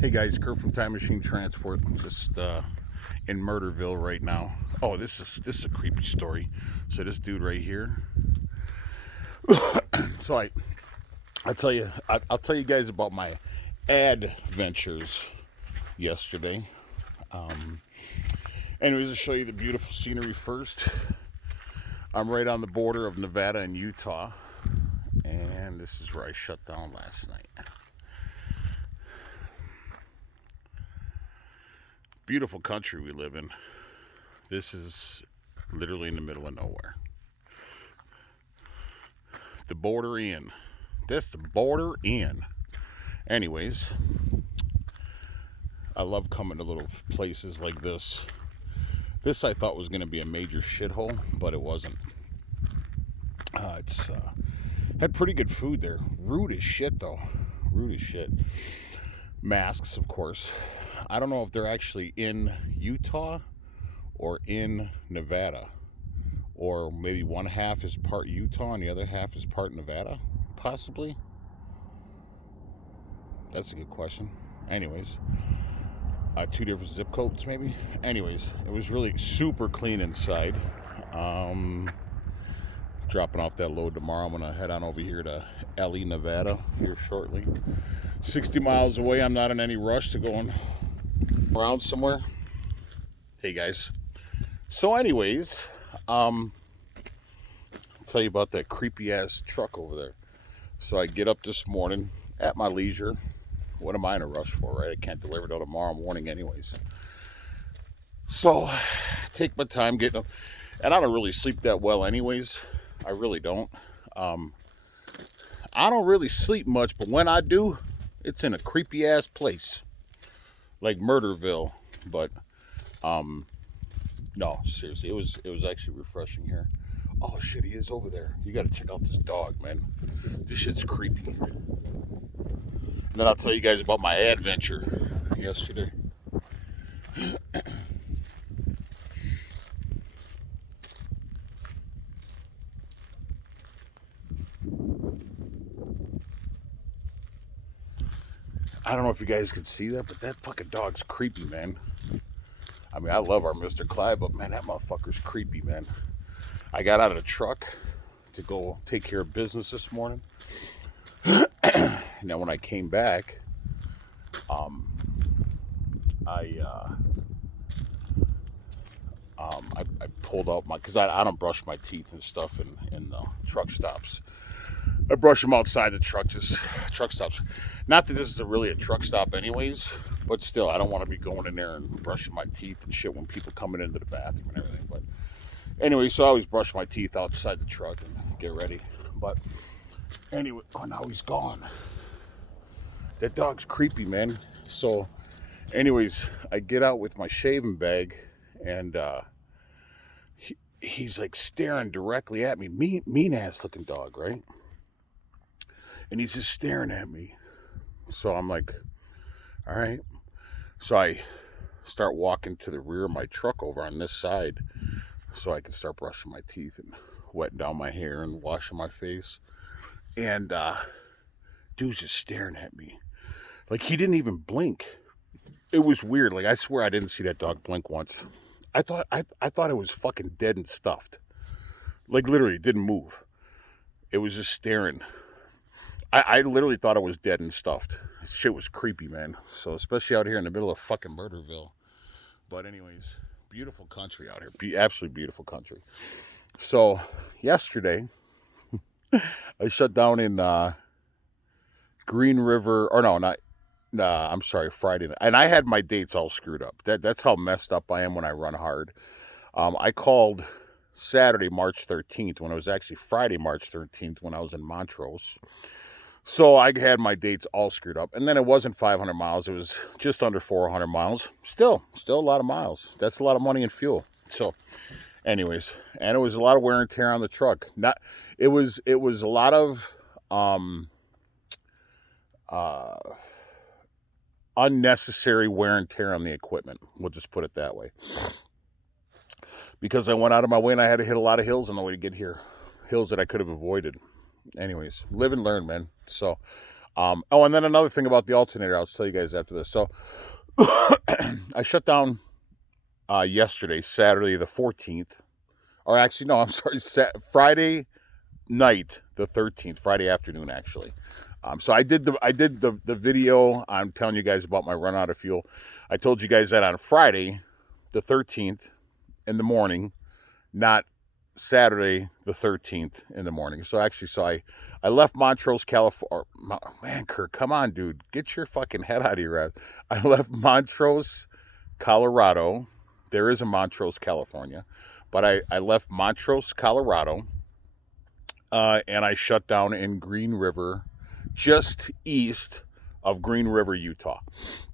Hey guys, Kurt from Time Machine Transport. Just in Murderville right now. Oh, this is a creepy story. So this dude right here. So I'll tell you guys about my adventures yesterday. Anyways, I'll show you the beautiful scenery first. I'm right on the border of Nevada and Utah, and this is where I shut down last night. Beautiful country we live in. This is literally in the middle of nowhere. The border inn. That's the border inn. Anyways, I love coming to little places like this. This I thought was going to be a major shithole, but it wasn't. It's had pretty good food there. Rude as shit though. Rude as shit. Masks, of course. I don't know if they're actually in Utah or in Nevada, or maybe one half is part Utah and the other half is part Nevada, possibly. That's a good question. Anyways, two different zip codes maybe. Anyways, it was really super clean inside. Dropping off that load tomorrow. I'm gonna head on over here to Ellie, Nevada here shortly. 60 miles away. I'm not in any rush to going around somewhere. Hey guys. So anyways, I'll tell you about that creepy ass truck over there. So I get up this morning at my leisure. What am I in a rush for, right? I can't deliver till tomorrow morning anyways. So take my time getting up. And I don't really sleep that well anyways. I really don't. I don't really sleep much, but when I do, it's in a creepy ass place. Like Murderville. But no, seriously, it was actually refreshing here. Oh shit, he is over there. You gotta check out this dog, man. This shit's creepy. And then I'll tell you guys about my adventure yesterday. I don't know if you guys can see that, but that fucking dog's creepy, man. I mean, I love our Mr. Clyde, but man, that motherfucker's creepy, man. I got out of the truck to go take care of business this morning. Now, when I came back, I pulled out because I don't brush my teeth and stuff in the truck stops. I brush them outside the truck, just truck stops. Not that this is really a truck stop anyways, but still, I don't want to be going in there and brushing my teeth and shit when people coming into the bathroom and everything. But anyway, so I always brush my teeth outside the truck and get ready. But anyway, oh, now he's gone. That dog's creepy, man. So anyways, I get out with my shaving bag, and he's like staring directly at me. Mean ass looking dog, right? And he's just staring at me. So I'm like, all right. So I start walking to the rear of my truck over on this side so I can start brushing my teeth and wetting down my hair and washing my face. And dude's just staring at me. Like, he didn't even blink. It was weird. Like, I swear I didn't see that dog blink once. I thought it was fucking dead and stuffed. Like, literally, it didn't move. It was just staring. I literally thought it was dead and stuffed. Shit was creepy, man. So, especially out here in the middle of fucking Murderville. But anyways, beautiful country out here. Absolutely beautiful country. So, yesterday, I shut down in Green River, or no, not, I'm sorry, Friday night. And I had my dates all screwed up. That's how messed up I am when I run hard. I called Saturday, March 13th, when it was actually Friday, March 13th, when I was in Montrose. So I had my dates all screwed up. And then it wasn't 500 miles. It was just under 400 miles. Still a lot of miles. That's a lot of money in fuel. So anyways, and it was a lot of wear and tear on the truck. It was a lot of unnecessary wear and tear on the equipment. We'll just put it that way. Because I went out of my way and I had to hit a lot of hills on the way to get here. Hills that I could have avoided. Anyways, live and learn, man. So Oh, and then another thing about the alternator, I'll tell you guys after this. So I shut down yesterday, Saturday the 14th. Or actually, no, I'm sorry, Friday night the 13th, Friday afternoon, actually. So I did the video. I'm telling you guys about my run out of fuel. I told you guys that on Friday the 13th in the morning, not Saturday the 13th in the morning. So actually, I left Montrose, California. Man, Kirk, come on, dude. Get your fucking head out of your ass. I left Montrose, Colorado. There is a Montrose, California. But I left Montrose, Colorado, and I shut down in Green River, just east of Green River, Utah.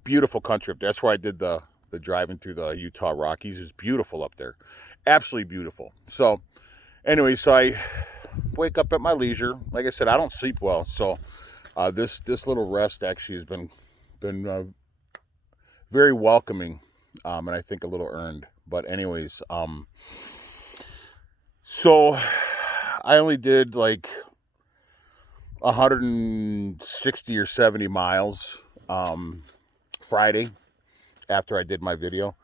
Beautiful country up there. That's where I did the driving through the Utah Rockies. It's beautiful up there. Absolutely beautiful. So anyway, so I wake up at my leisure. Like I said, I don't sleep well. So this little rest actually has been very welcoming, and I think a little earned. But anyways, so I only did like 160 or 70 miles Friday after I did my video,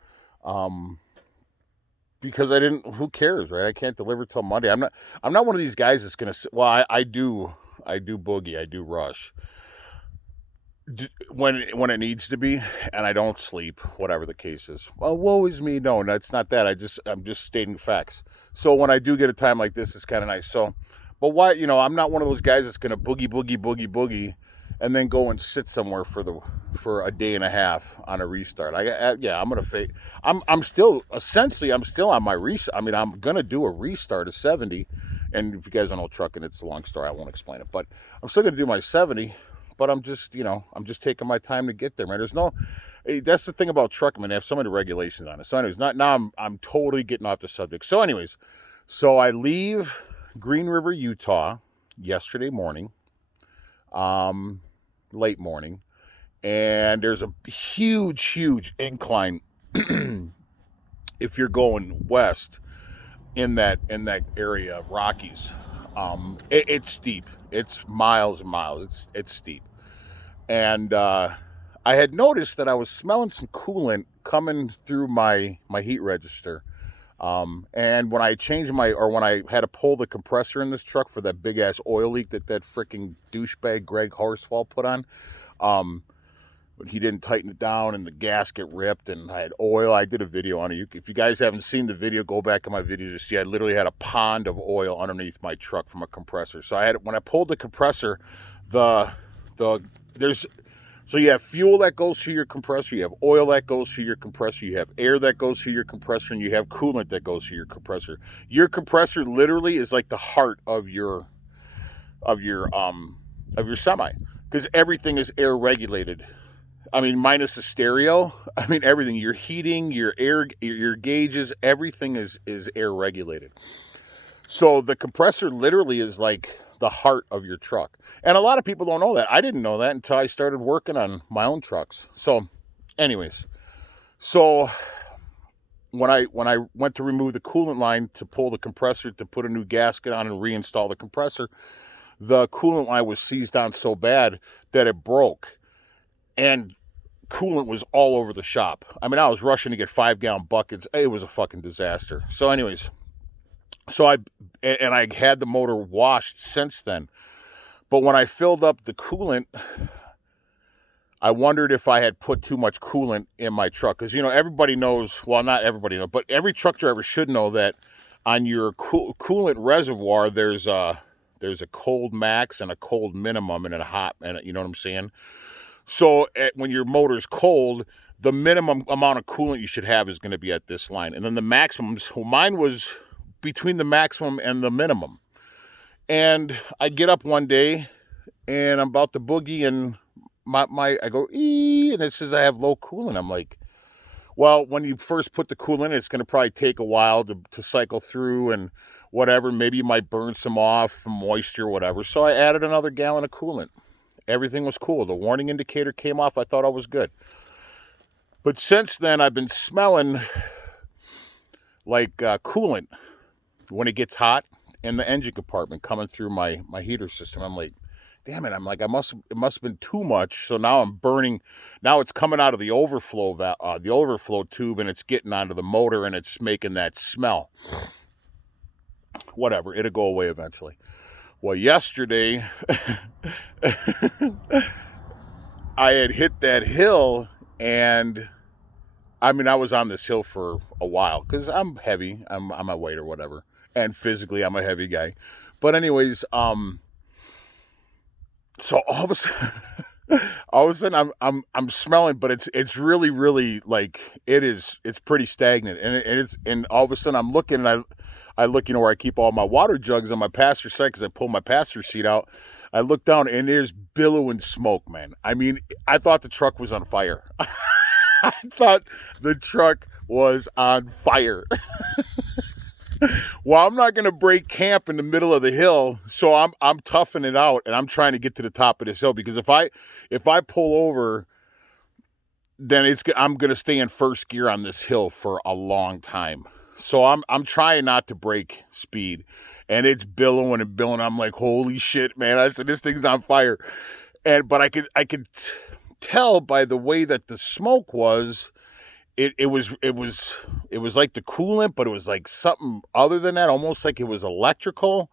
because I didn't. Who cares, right? I can't deliver till Monday. I'm not one of these guys that's gonna. Well, I do boogie. I do rush when it needs to be, and I don't sleep, whatever the case is. Well, woe is me. No, that's not that. I'm just stating facts. So when I do get a time like this, it's kind of nice. So, but why? I'm not one of those guys that's gonna boogie, and then go and sit somewhere for a day and a half on a restart. I'm gonna fake. I'm still on my restart. I mean, I'm gonna do a restart of 70, and if you guys don't know trucking, it's a long story. I won't explain it, but I'm still gonna do my 70. But I'm just taking my time to get there, man. That's the thing about trucking, man. They have so many regulations on it. So anyways, I'm totally getting off the subject. So anyways, so I leave Green River, Utah yesterday morning, late morning, and there's a huge incline if you're going west in that area of Rockies. It's steep. It's miles and miles. It's steep. And I had noticed that I was smelling some coolant coming through my heat register. And when I when I had to pull the compressor in this truck for that big ass oil leak that freaking douchebag Greg Horsfall put on, but he didn't tighten it down and the gasket ripped and I had oil. I did a video on it. If you guys haven't seen the video, go back in my video to see. I literally had a pond of oil underneath my truck from a compressor. So when I pulled the compressor, so you have fuel that goes through your compressor, you have oil that goes through your compressor, you have air that goes through your compressor, and you have coolant that goes through your compressor. Your compressor literally is like the heart of your semi, because everything is air regulated. I mean, minus the stereo. I mean, everything. Your heating, your air, your gauges, everything is air regulated. So the compressor literally is like the heart of your truck. And a lot of people don't know that. I didn't know that until I started working on my own trucks. So anyways, when I went to remove the coolant line to pull the compressor to put a new gasket on and reinstall the compressor, the coolant line was seized on so bad that it broke. And coolant was all over the shop. I mean, I was rushing to get 5-gallon buckets. It was a fucking disaster. So anyways, I had the motor washed since then. But when I filled up the coolant, I wondered if I had put too much coolant in my truck. Because, everybody knows, well, not everybody knows, but every truck driver should know that on your coolant reservoir, there's a cold max and a cold minimum and a hot, and you know what I'm saying? So when your motor's cold, the minimum amount of coolant you should have is going to be at this line. And then the maximum, so mine was between the maximum and the minimum. And I get up one day and I'm about to boogie and I go, and it says I have low coolant. I'm like, well, when you first put the coolant in, it's going to probably take a while to cycle through and whatever. Maybe you might burn some off from moisture or whatever. So I added another gallon of coolant. Everything was cool. The warning indicator came off. I thought I was good. But since then, I've been smelling like coolant when it gets hot in the engine compartment coming through my heater system. I'm like, damn it. I'm like, it must have been too much. So now I'm burning. Now it's coming out of the overflow tube, and it's getting onto the motor, and it's making that smell. Whatever, it'll go away eventually. Well, yesterday, I had hit that hill, and I mean, I was on this hill for a while because I'm heavy. I'm my weight or whatever, and physically, I'm a heavy guy. But anyways, so all of a sudden, I'm smelling, but it's really like it's pretty stagnant, and all of a sudden I'm looking, and I look, where I keep all my water jugs on my passenger side because I pull my passenger seat out. I look down, and there's billowing smoke, man. I mean, I thought the truck was on fire. I thought the truck was on fire. Well, I'm not going to break camp in the middle of the hill, so I'm toughing it out, and I'm trying to get to the top of this hill, because if I pull over, then I'm going to stay in first gear on this hill for a long time. So I'm trying not to break speed, and it's billowing and billowing. I'm like, holy shit, man! I said, this thing's on fire, but I could tell by the way that the smoke was. It was like the coolant, but it was like something other than that, almost like it was electrical.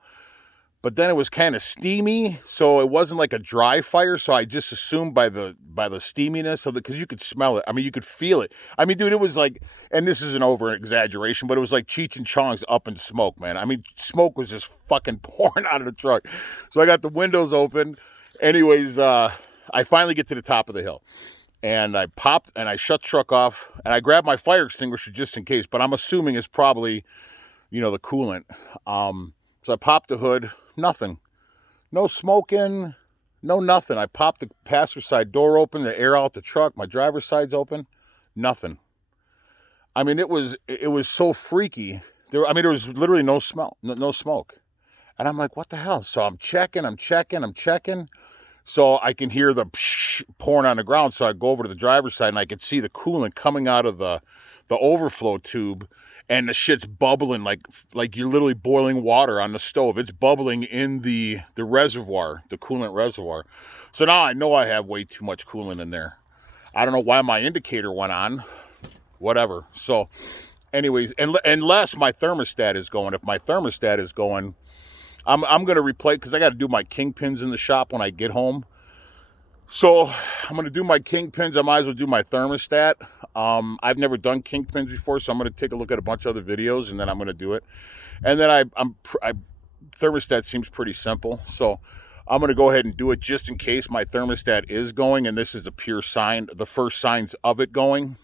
But then it was kind of steamy, so it wasn't like a dry fire. So I just assumed by the steaminess of it, because you could smell it. I mean, you could feel it. I mean, dude, it was like, and this is an over exaggeration, but it was like Cheech and Chong's Up in Smoke, man. I mean, smoke was just fucking pouring out of the truck. So I got the windows open. Anyways, I finally get to the top of the hill. And I popped, and I shut the truck off, and I grabbed my fire extinguisher just in case, but I'm assuming it's probably, the coolant. So I popped the hood, nothing. No smoking, no nothing. I popped the passenger side door open, the air out the truck, my driver's side's open, nothing. I mean, it was so freaky. There was literally no smell, no smoke. And I'm like, what the hell? So I'm checking. So I can hear the pouring on the ground. So I go over to the driver's side, and I can see the coolant coming out of the overflow tube, and the shit's bubbling like you're literally boiling water on the stove. It's bubbling in the reservoir, the coolant reservoir. So now I know I have way too much coolant in there. I don't know why my indicator went on. Whatever. So anyways, unless my thermostat is going. If my thermostat is going, I'm going to replay, because I got to do my kingpins in the shop when I get home. So I'm going to do my kingpins. I might as well do my thermostat. I've never done kingpins before, so I'm going to take a look at a bunch of other videos, and then I'm going to do it. And then thermostat seems pretty simple. So I'm going to go ahead and do it just in case my thermostat is going, and this is a pure sign, the first signs of it going,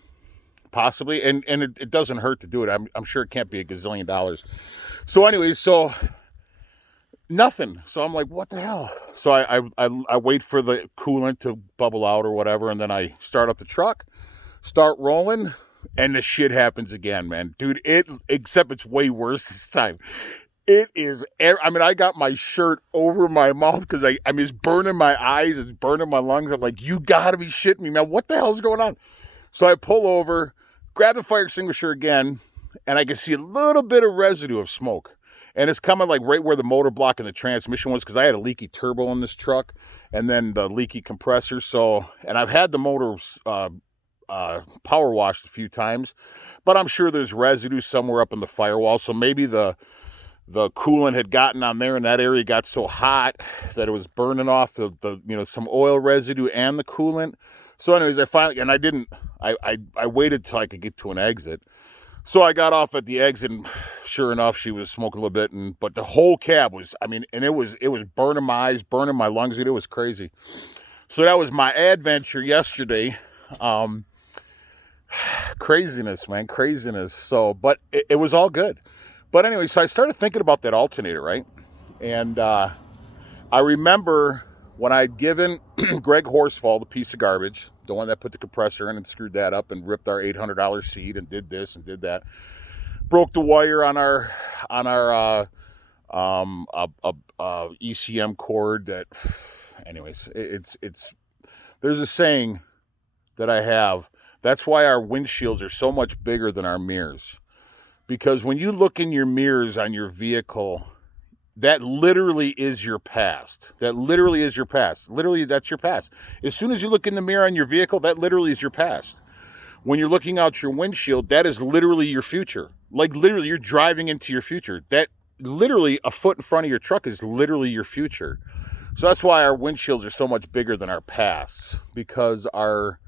possibly. And it doesn't hurt to do it. I'm sure it can't be $1 gazillion. So anyways, nothing. So I'm like, what the hell? So I wait for the coolant to bubble out or whatever, and then I start up the truck, start rolling, and the shit happens again, man. Dude, except it's way worse this time. It is, I got my shirt over my mouth because it's burning my eyes, it's burning my lungs. I'm like, you gotta be shitting me, man. What the hell's going on? So I pull over, grab the fire extinguisher again, and I can see a little bit of residue of smoke. And it's coming like right where the motor block and the transmission was, because I had a leaky turbo in this truck, and then the leaky compressor. And I've had the motor power washed a few times, but I'm sure there's residue somewhere up in the firewall. So maybe the coolant had gotten on there, and that area got so hot that it was burning off the some oil residue and the coolant. So anyways, I waited till I could get to an exit. So I got off at the exit, and sure enough, she was smoking a little bit, but the whole cab was, and it was burning my eyes, burning my lungs, it was crazy. So that was my adventure yesterday. Craziness, man, craziness. So, but it was all good. But anyway, so I started thinking about that alternator, right? And I remember when I'd given Greg Horsfall the piece of garbage, the one that put the compressor in and screwed that up and ripped our $800 seat and did this and did that, broke the wire on our ECM cord. That, anyways, it's there's a saying that I have. That's why our windshields are so much bigger than our mirrors, because when you look in your mirrors on your vehicle, that literally is your past. That literally is your past. Literally, that's your past. As soon as you look in the mirror on your vehicle, that literally is your past. When you're looking out your windshield, that is literally your future. Like, literally, you're driving into your future. That literally, a foot in front of your truck is literally your future. So that's why our windshields are so much bigger than our pasts, because our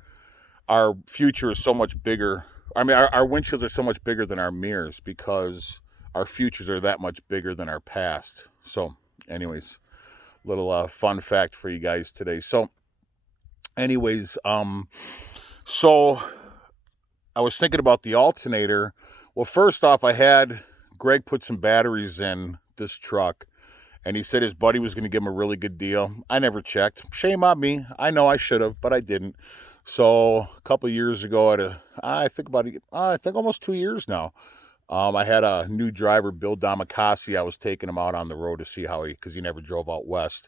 future is so much bigger. I mean, our windshields are so much bigger than our mirrors, because our futures are that much bigger than our past. So, anyways, little fun fact for you guys today. So, anyways, so I was thinking about the alternator. Well, first off, I had Greg put some batteries in this truck, and he said his buddy was going to give him a really good deal. I never checked. Shame on me. I know I should have, but I didn't. So a couple of years ago, I think almost 2 years now, I had a new driver, Bill Damakasi. I was taking him out on the road to see how because he never drove out west.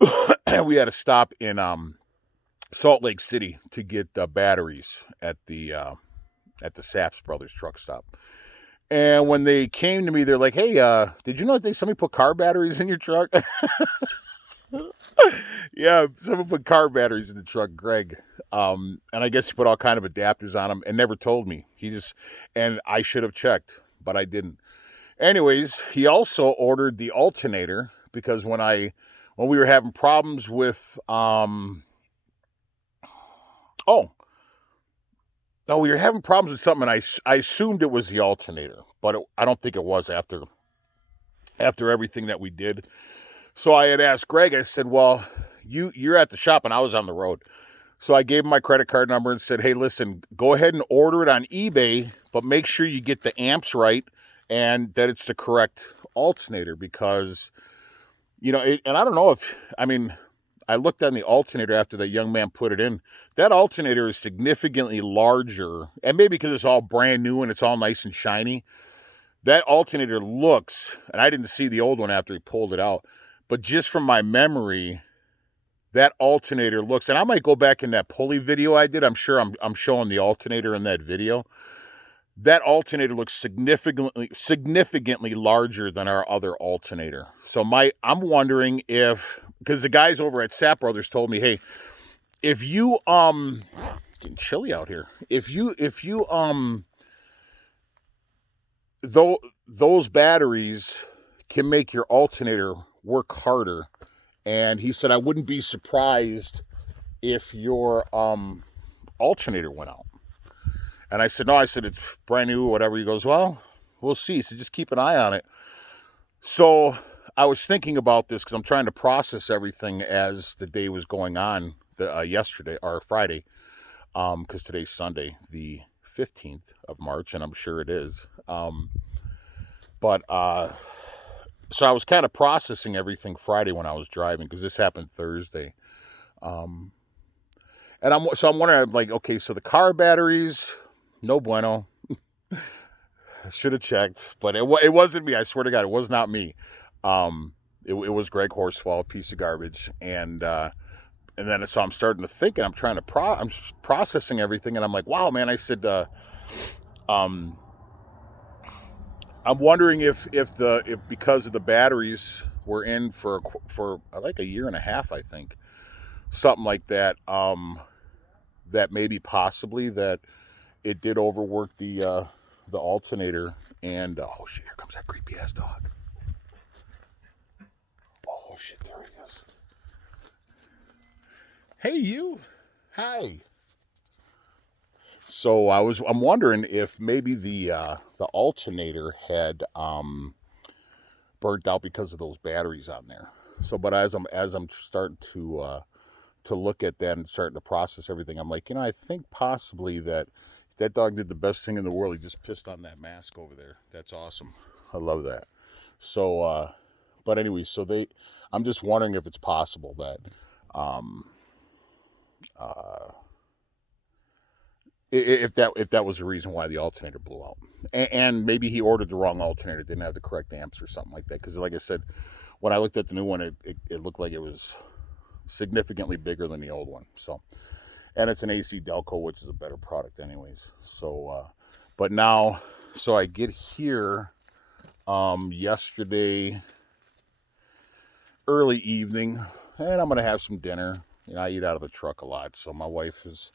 We had to stop in Salt Lake City to get batteries at the Saps Brothers truck stop. And when they came to me, they're like, "Hey, did you know that somebody put car batteries in your truck?" Yeah, someone put car batteries in the truck, Greg. And I guess he put all kind of adapters on them and never told me. And I should have checked, but I didn't. Anyways, he also ordered the alternator, because when we were having problems with we were having problems with something, and I assumed it was the alternator, but I don't think it was after everything that we did. So I had asked Greg, I said, well, you're at the shop and I was on the road. So I gave him my credit card number and said, hey, listen, go ahead and order it on eBay, but make sure you get the amps right and that it's the correct alternator, because, and I don't know I looked on the alternator after that young man put it in. That alternator is significantly larger, and maybe because it's all brand new and it's all nice and shiny. That alternator looks, and I didn't see the old one after he pulled it out, but just from my memory, that alternator looks, and I might go back in that pulley video I did. I'm sure I'm showing the alternator in that video. That alternator looks significantly larger than our other alternator. So I'm wondering because the guys over at Sap Brothers told me, hey, if you it's getting chilly out here. If you those batteries can make your alternator work harder. And he said, I wouldn't be surprised if your alternator went out. And I said, no, it's brand new or whatever. He goes, well, we'll see. So just keep an eye on it. So I was thinking about this because I'm trying to process everything as the day was going on yesterday or Friday, because today's Sunday, the 15th of March, and I'm sure it is. So I was kind of processing everything Friday when I was driving, because this happened Thursday. And I'm wondering, like, okay, so the car batteries, no bueno. Should have checked, but it wasn't me. I swear to God, it was not me. It was Greg Horsfall, piece of garbage. And then so I'm starting to think, and I'm trying to I'm processing everything, and I'm like, wow, man. I said, I'm wondering if because of the batteries were in for like a year and a half, I think, something like that. That maybe possibly that it did overwork the alternator. And oh shit, here comes that creepy ass dog. Oh shit, there he is. Hey you, hi. So I'm wondering if maybe the alternator had burnt out because of those batteries on there. So, but as I'm starting to look at that and starting to process everything, I'm like, I think possibly that dog did the best thing in the world. He just pissed on that mask over there. That's awesome. I love that. So, but anyway, I'm just wondering if it's possible that if that was the reason why the alternator blew out, and maybe he ordered the wrong alternator, didn't have the correct amps or something like that. Because like I said, when I looked at the new one, it looked like it was significantly bigger than the old one. So, and it's an AC Delco, which is a better product anyways. So, but now, so I get here yesterday early evening, and I'm gonna have some dinner. I eat out of the truck a lot, so my wife is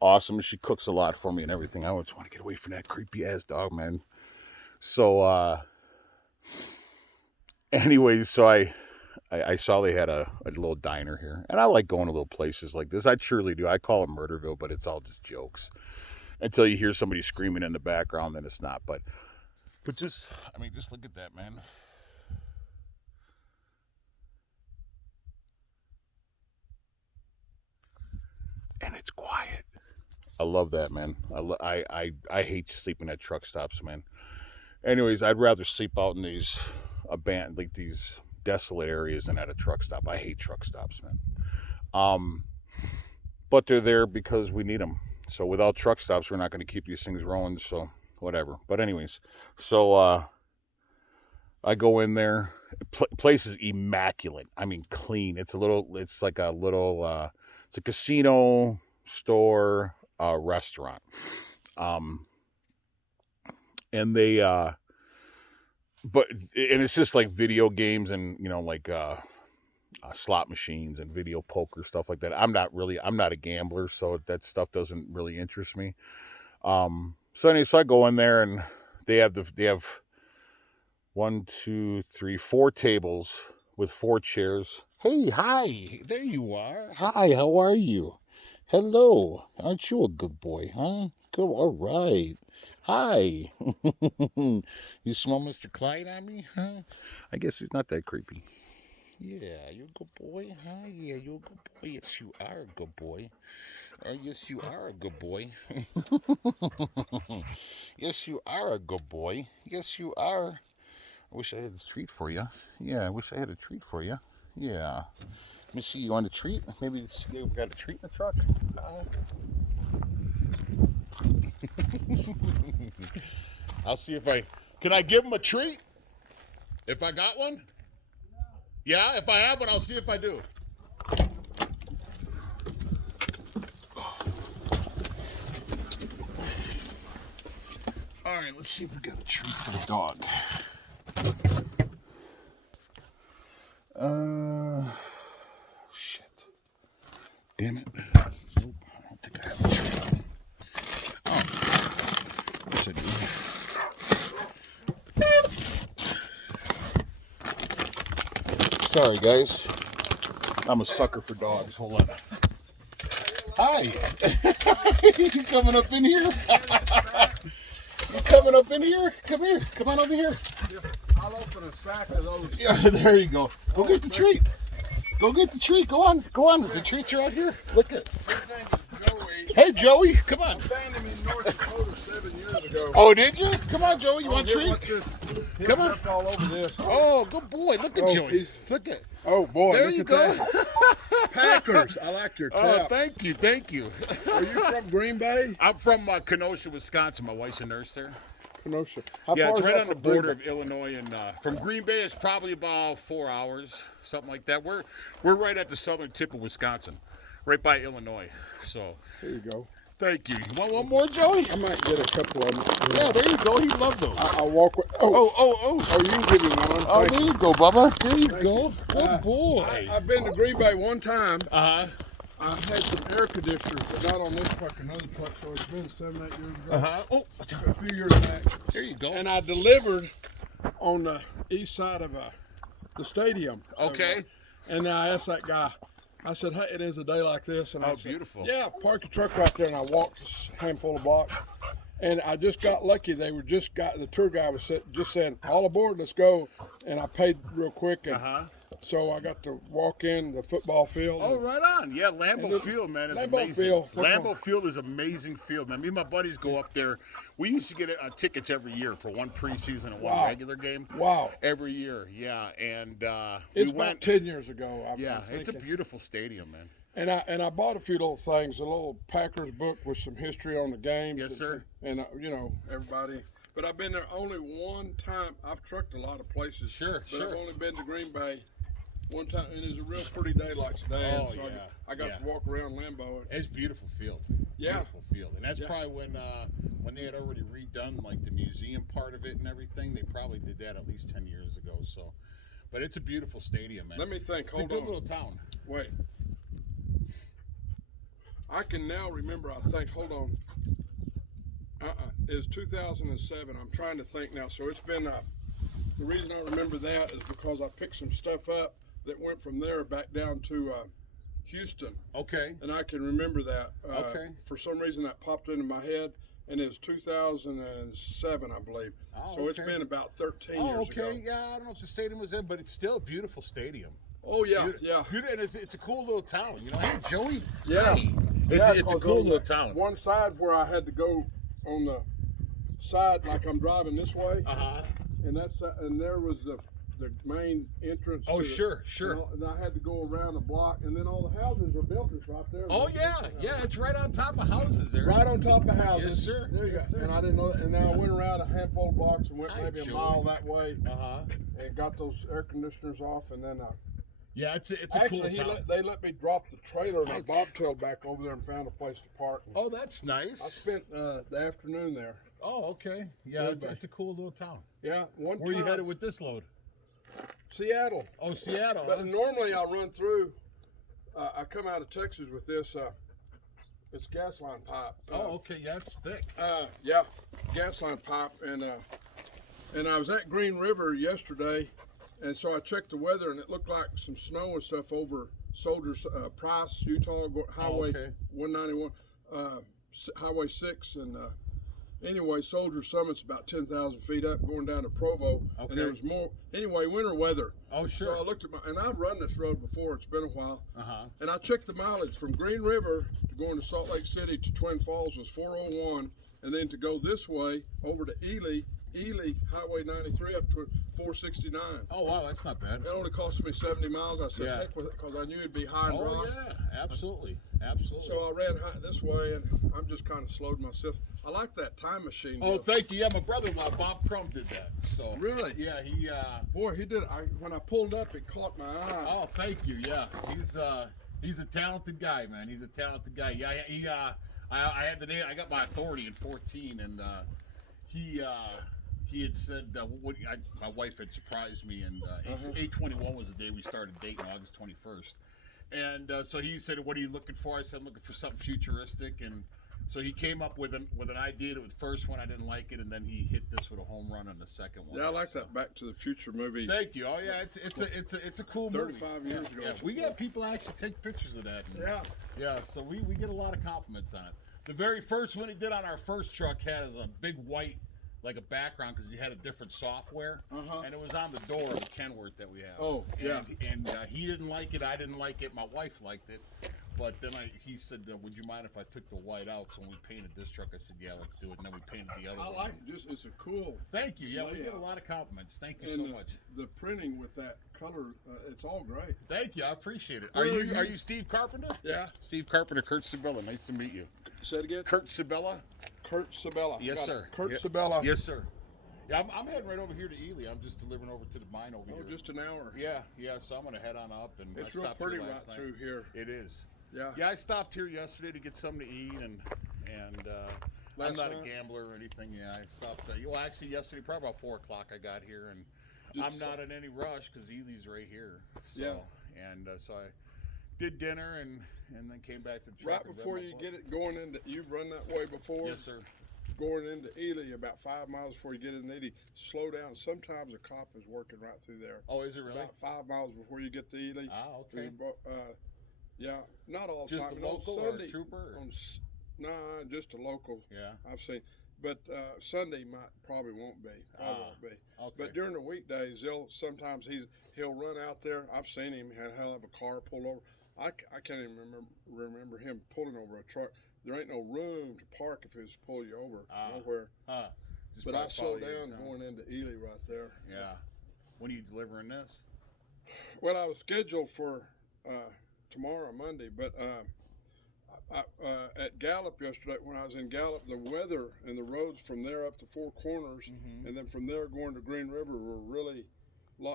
awesome. She cooks a lot for me and everything. I just want to get away from that creepy ass dog, man. So, anyways, so I saw they had a little diner here, and I like going to little places like this. I truly do. I call it Murderville, but it's all just jokes until you hear somebody screaming in the background. Then it's not. But just, I mean, just look at that, man. And it's quiet. I love that, man. I hate sleeping at truck stops, man. Anyways, I'd rather sleep out in these abandoned, like these desolate areas than at a truck stop. I hate truck stops, man. Um, but they're there because we need them. So without truck stops, we're not going to keep these things rolling. So whatever. But anyways, so I go in there. Place is immaculate. I mean, clean. It's like a little. It's a casino store, restaurant. Um, and they and it's just like video games and like slot machines and video poker stuff like that. I'm not a gambler, so that stuff doesn't really interest me. So anyway, so I go in there and they have 1, 2, 3, 4 tables with 4 chairs. Hey, hi, there you are. Hi, how are you? Hello, aren't you a good boy, huh? Good, all right. Hi. You smell Mr. Clyde on me, huh? I guess he's not that creepy. Yeah, you're a good boy, huh? Yeah, you're a good boy. Yes, you are a good boy. Yes, you are a good boy. Yes, you are a good boy. Yes, you are. I wish I had a treat for you. Yeah, I wish I had a treat for you. Yeah. Let me see, you want a treat? Maybe we got a treat in the truck? I'll see if can I give him a treat? If I got one? Yeah, if I have one, I'll see if I do. All right, let's see if we got a treat for the dog. Shit. Damn it. Nope, I don't think I have a treat. Oh, yes I do. Sorry, guys. I'm a sucker for dogs. Hold on. Hi. You coming up in here? You coming up in here? Come here. Come on over here. I'll open a sack of those. Yeah, there you go. Go get the treat. Go get the treat. Go on. Go on. The treats are out here. Look at. His name is Joey. Hey, Joey. Come on. I found him in North Dakota 7 years ago. Oh, did you? Come on, Joey. You want a treat? Come on. All over this. Oh, good boy. Look at Joey. Look at. Oh, boy. There you go. Packers. I like your cap. Oh, thank you. Thank you. Are you from Green Bay? I'm from Kenosha, Wisconsin. My wife's a nurse there. Kenosha. Yeah, it's right on the border of Illinois, and from Green Bay, it's probably about 4 hours, something like that. We're right at the southern tip of Wisconsin, right by Illinois. So there you go. Thank you. You want one more, Joey? I might get a couple of them. Yeah, there you go. He'd love those. I'll walk with. Oh, you can give me one. Oh, there you go, Bubba. There you go. Good boy. I've been to Green Bay one time. Uh-huh. I had some air conditioners, but not on this truck, another truck, so it's been 7, 8 years ago. Uh-huh. Oh, a few years back. There you go. And I delivered on the east side of the stadium. Okay. And I asked that guy, I said, hey, it is a day like this. And I said, beautiful. Yeah, park your truck right there. And I walked a handful of blocks. And I just got lucky. The tour guy was just saying, all aboard, let's go. And I paid real quick. And so I got to walk in the football field. Oh, right on. Yeah, Lambeau Field, man, is amazing. Lambeau Field is amazing field, man. Me and my buddies go up there. We used to get tickets every year for one preseason and one regular game. Wow. Every year, yeah. And it's about 10 years ago. It's a beautiful stadium, man. And I bought a few little things, a little Packers book with some history on the games. Yes, sir. And, everybody. But I've been there only one time. I've trucked a lot of places. Sure. I've only been to Green Bay one time, and it was a real pretty day like today. Oh, so yeah. I got to walk around Lambeau. It's a beautiful field. Yeah. Beautiful field. And that's probably when they had already redone, like, the museum part of it and everything. They probably did that at least 10 years ago. So, But it's a beautiful stadium, man. Let me think. It's a Hold good on. little town. Wait. I can now remember. I think. Hold on. It's 2007. I'm trying to think now. So it's been. The reason I remember that is because I picked some stuff up that went from there back down to Houston. Okay. And I can remember that. Okay. For some reason that popped into my head, and it was 2007, I believe. Oh, so it's okay. been about 13 Oh, years okay. ago. Yeah, I don't know if the stadium was in, but it's still a beautiful stadium. Oh yeah, yeah. And it's a cool little town. You know, hey, Joey. Yeah. Hey. Yeah, It's a 'cause cool on the little town. One side where I had to go on the side, like I'm driving this way, and there was the main entrance. Oh, to sure. And I had to go around the block, and then all the houses were built just right there. Oh yeah, it's right on top of houses there. Right on top of houses. Yes, sir. There you Yes, go. sir. And I didn't know that. And then I went around a handful of blocks and went Hi, maybe a Joey. mile that way, And and got those air conditioners off, and then yeah, it's a actually cool town. they let me drop the trailer and I bobtailed back over there and found a place to park. And Oh, that's nice. I spent the afternoon there. Oh, okay. Yeah, it's a cool little town. Yeah, Where are you headed with this load? Seattle. Oh, Seattle. But Huh? normally I run through. I come out of Texas with this. It's gas line pipe. Oh, okay. Yeah, it's thick. Yeah, gas line pipe, and I was at Green River yesterday, and so I checked the weather, and it looked like some snow and stuff over Soldiers Price, Utah, Highway 191, Highway 6, and anyway, Soldier Summit's about 10,000 feet up, going down to Provo, and there was more. Anyway, winter weather. Oh, sure. So I looked at and I've run this road before. It's been a while. Uh-huh. And I checked the mileage from Green River to going to Salt Lake City to Twin Falls was 401, and then to go this way over to Ely Highway 93 up to 469. Oh, wow, that's not bad. It only cost me 70 miles. I said, Yeah. heck with it, because I knew it'd be high and Oh, rock. yeah, absolutely. Absolutely. So I ran this way, and I'm just kind of slowed myself. I like that time machine. Oh, deal. thank you. Yeah, my brother-in-law, Bob Crum, did that. So Really? Yeah, he. Boy, he did. When I pulled up, it caught my eye. Oh, thank you. Yeah, he's a talented guy, man. He's a talented guy. Yeah, I had the name. I got my authority in 14, and he had said my wife had surprised me, and 8/21 was the day we started dating, August 21st. And so he said, "What are you looking for?" I said, "I'm looking for something futuristic." And so he came up with an idea. That the first one I didn't like it, and then he hit this with a home run on the second one. Yeah, I like that Back to the Future movie. Thank you. Oh yeah, it's a cool 35 movie. years ago. Yeah, we got people actually take pictures of that. And, Yeah. So we get a lot of compliments on it. The very first one he did on our first truck has a big white, like a background, because he had a different software, and it was on the door of the Kenworth that we have. Oh, yeah. And he didn't like it. I didn't like it. My wife liked it. But then he said, "Would you mind if I took the white out?" So when we painted this truck, I said, "Yeah, let's do it." And then we painted the other I one. like it. It's a cool. Thank you. Yeah, we layout. get a lot of compliments. Thank you And so much. The printing with that color, it's all great. Thank you. I appreciate it. Where Are you Steve Carpenter? Yeah. Steve Carpenter, Kurt Sabella. Nice to meet you. Say it again. Kurt Sabella? Kurt Sabella. Yes, Got it. sir. Kurt Yep. Sabella. Yes, sir. Yeah, I'm heading right over here to Ely. I'm just delivering over to the mine over here. Just an hour. Yeah. So I'm going to head on up. And It's I real stopped pretty here right last night. through here. It is. Yeah. Yeah, I stopped here yesterday to get something to eat, and I'm not a gambler or anything. Yeah, I stopped. Well, actually, yesterday, probably about 4 o'clock, I got here, and I'm not in any rush because Ely's right here. So, Yeah. And so I did dinner and then came back to the truck. Right before you get it going into, you've run that way before? Yes, sir. Going into Ely, about 5 miles before you get into Ely, slow down. Sometimes a cop is working right through there. Oh, is it really? About 5 miles before you get to Ely. Ah, okay. Yeah, not all the Just time. a local on Sunday, or a trooper? Nah, just a local. Yeah. I've seen. But Sunday probably won't be. Won't be. Okay. But during the weekdays, sometimes he'll run out there. I've seen him. He'll have a car pull over. I can't even remember him pulling over a truck. There ain't no room to park if he was to pull you over. Nowhere. Just But probably I slowed follow you down going into Ely right there. Yeah. When are you delivering this? Well, I was scheduled for tomorrow, Monday, but at Gallup yesterday, when I was in Gallup, the weather and the roads from there up to Four Corners, and then from there going to Green River were really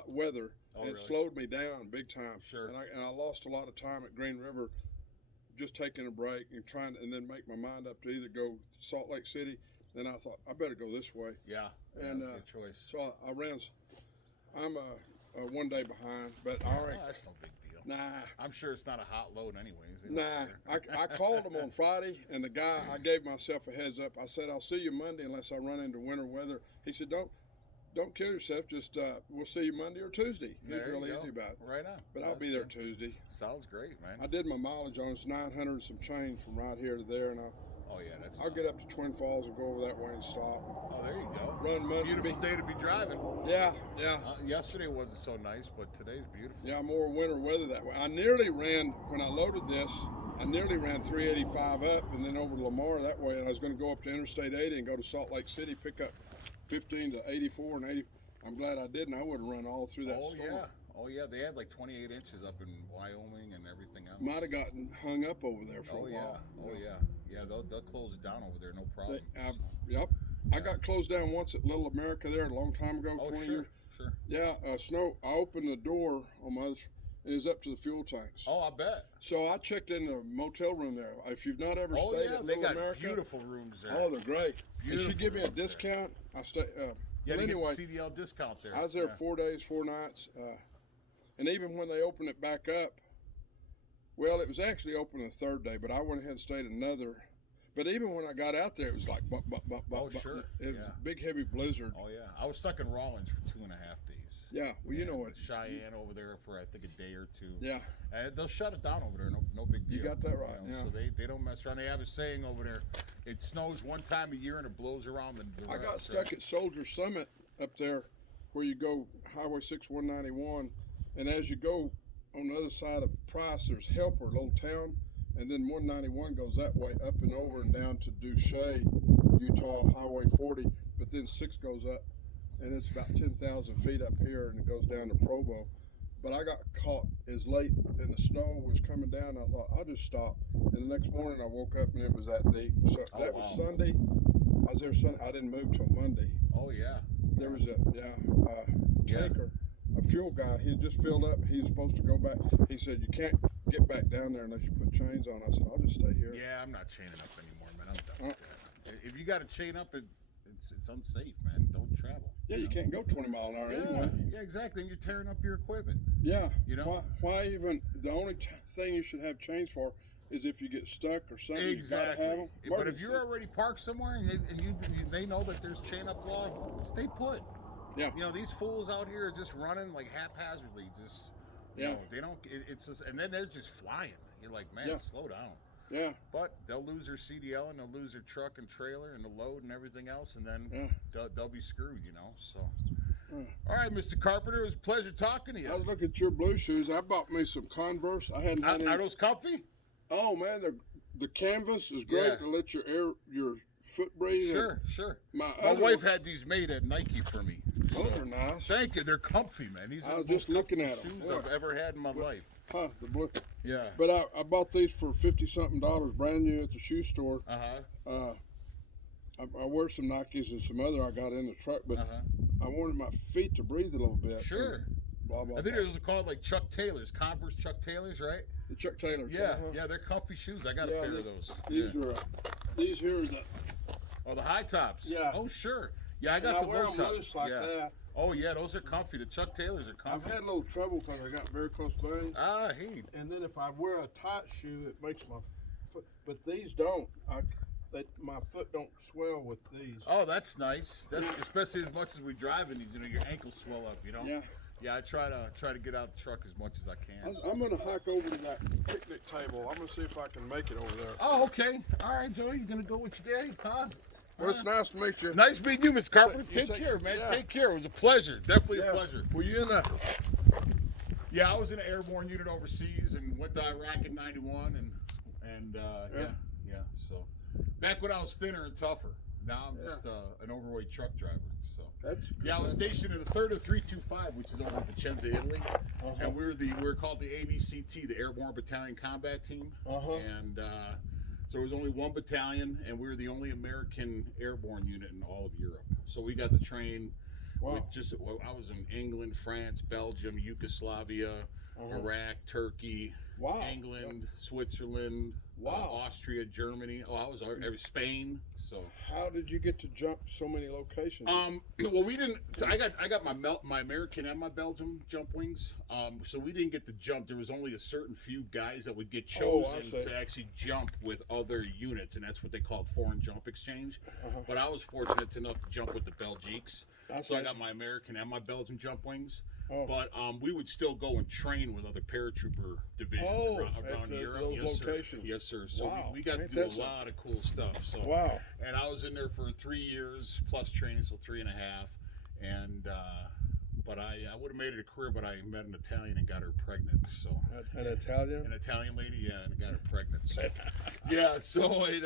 weather. And it slowed me down big time. Sure. And I lost a lot of time at Green River, just taking a break and and then make my mind up to either go Salt Lake City. Then I thought I better go this way. Yeah. And good choice. so I ran. 1 day behind, but all right. Oh, that's no big deal. Nah, I'm sure it's not a hot load anyways. They don't nah. care. I called him on Friday, and the guy, I gave myself a heads up. I said, I'll see you Monday unless I run into winter weather. He said, don't kill yourself. Just we'll see you Monday or Tuesday. He's There you real go. easy about it. Right on. But I'll That's be there good. Tuesday. Sounds great, man. I did my mileage on it. It's 900 and some change from right here to there, and Oh yeah, that's. I'll get up to Twin Falls and go over that way and stop. Oh, there you go. Run Monday. Beautiful day to be driving. Yeah. Yesterday wasn't so nice, but today's beautiful. Yeah, more winter weather that way. I nearly ran, when I loaded this, I nearly ran 385 up and then over to Lamar that way, and I was going to go up to Interstate 80 and go to Salt Lake City, pick up 15 to 84 and 80. I'm glad I didn't. I would have run all through that storm. Oh yeah, they had like 28 inches up in Wyoming and everything else. Might have gotten hung up over there for a while. Yeah. They'll close it down over there, no problem. Yep. I got closed down once at Little America there a long time ago, 20 years. Sure. Yeah, snow. I opened the door on my other, and it's up to the fuel tanks. Oh, I bet. So I checked in the motel room there. If you've not ever stayed at they Little got America, beautiful rooms there. oh, they're great. Beautiful and she gave me a rooms there. discount. I stay. Yeah, but anyway, get the CDL discount there. I was there 4 days, 4 nights, and even when they opened it back up, well, it was actually open the third day, but I went ahead and stayed another. But even when I got out there, it was like Sure. It was a big heavy blizzard. Oh yeah, I was stuck in Rawlins for 2.5 days. Yeah, well, you know what? Cheyenne over there for I think a day or two. Yeah, And they'll shut it down over there. No big deal. you got that right. You know, Yeah. So they don't mess around. They have a saying over there: it snows one time a year and it blows around the I rest, got stuck at Soldier Summit up there, where you go Highway 6 191, and as you go on the other side of Price, there's Helper, little town, and then 191 goes that way up and over and down to Duche, Utah, Highway 40, but then 6 goes up, and it's about 10,000 feet up here, and it goes down to Provo. But I got caught as late, and the snow was coming down. I thought, I'll just stop. And the next morning, I woke up, and it was that deep. So that was Sunday. I was there Sunday. I didn't move till Monday. Oh yeah. There was a tanker, a fuel guy. He had just filled up. He was supposed to go back. He said, you can't get back down there unless you put chains on. I said, I'll just stay here. Yeah, I'm not chaining up anymore, man. I'm done with that. If you got to chain up, it's unsafe, man. Don't travel. Yeah, you can't go 20 mile an hour anyway. Yeah, exactly. And you're tearing up your equipment. Yeah. You know? Why even, the only thing you should have chains for is if you get stuck or something, you gotta have them. But if you're already parked somewhere and they know that there's chain up law, stay put. Yeah. You know, these fools out here are just running like haphazardly. Just, you know, they don't, it's just, and then they're just flying. You're like, man, slow down. Yeah. But they'll lose their CDL and they'll lose their truck and trailer and the load and everything else, and then they'll be screwed, you know. So, all right, Mr. Carpenter, it was a pleasure talking to you. I was looking at your blue shoes. I bought me some Converse. I hadn't had any. Are those comfy? Oh man, the canvas is great to let your foot breathe. Sure. My wife had these made at Nike for me. Those are nice. Thank you. They're comfy, man. These I are was the just most looking at comfy them. shoes I've ever had in my life. Huh, the blue. Yeah. But I bought these for $50-something, brand new at the shoe store. I wear some Nikes and some other I got in the truck, but I wanted my feet to breathe a little bit. Sure. Blah, blah, I think blah. those are called like Chuck Taylors, Converse Chuck Taylors, right? The Chuck Taylors. Yeah, they're comfy shoes. I got a pair of those. These here are the. Oh, the high tops. Yeah. Oh, sure. Yeah, I got the wear low them tops. loose like that. Oh yeah, those are comfy. The Chuck Taylors are comfy. I've had a little trouble because I got very close veins. Hey. And then if I wear a tight shoe, it makes my foot. But these don't. My foot don't swell with these. Oh, that's nice. That's especially as much as we drive and you know your ankles swell up. You know. Yeah. Yeah, I try to get out the truck as much as I can. I'm gonna hike over to that picnic table. I'm gonna see if I can make it over there. Oh, okay. All right, Joey, you gonna go with your day, huh? Well, it's nice to meet you. Nice meeting you, Mr. Carpenter. You Take care, man. yeah. Take care. It was a pleasure. Definitely a pleasure. Were you in a? Yeah, I was in an airborne unit overseas and went to Iraq in '91, and yeah. So back when I was thinner and tougher. Now I'm just an overweight truck driver. So That's good. I was stationed in the 3rd of 325, which is over in Vicenza, Italy, and we're called the ABCT, the Airborne Battalion Combat Team, and so it was only one battalion, and we were the only American airborne unit in all of Europe. So we got to train. With I was in England, France, Belgium, Yugoslavia, Iraq, Turkey, Wow. England, Switzerland, Wow. Austria, Germany. Oh, I was Spain. So How did you get to jump so many locations? well, we didn't. So I got my American and my Belgium jump wings. So we didn't get to jump. There was only a certain few guys that would get chosen to actually jump with other units, and that's what they called foreign jump exchange. But I was fortunate enough to jump with the Belgiques, so I got my American and my Belgium jump wings. But we would still go and train with other paratrooper divisions around Europe. Those locations. Yes, sir. So Wow. we got to do a lot of cool stuff. So wow. And I was in there for 3 years plus training, so 3.5. And but I would have made it a career, but I met an Italian and got her pregnant. So an Italian? An Italian lady, yeah, and got her pregnant. So yeah, so it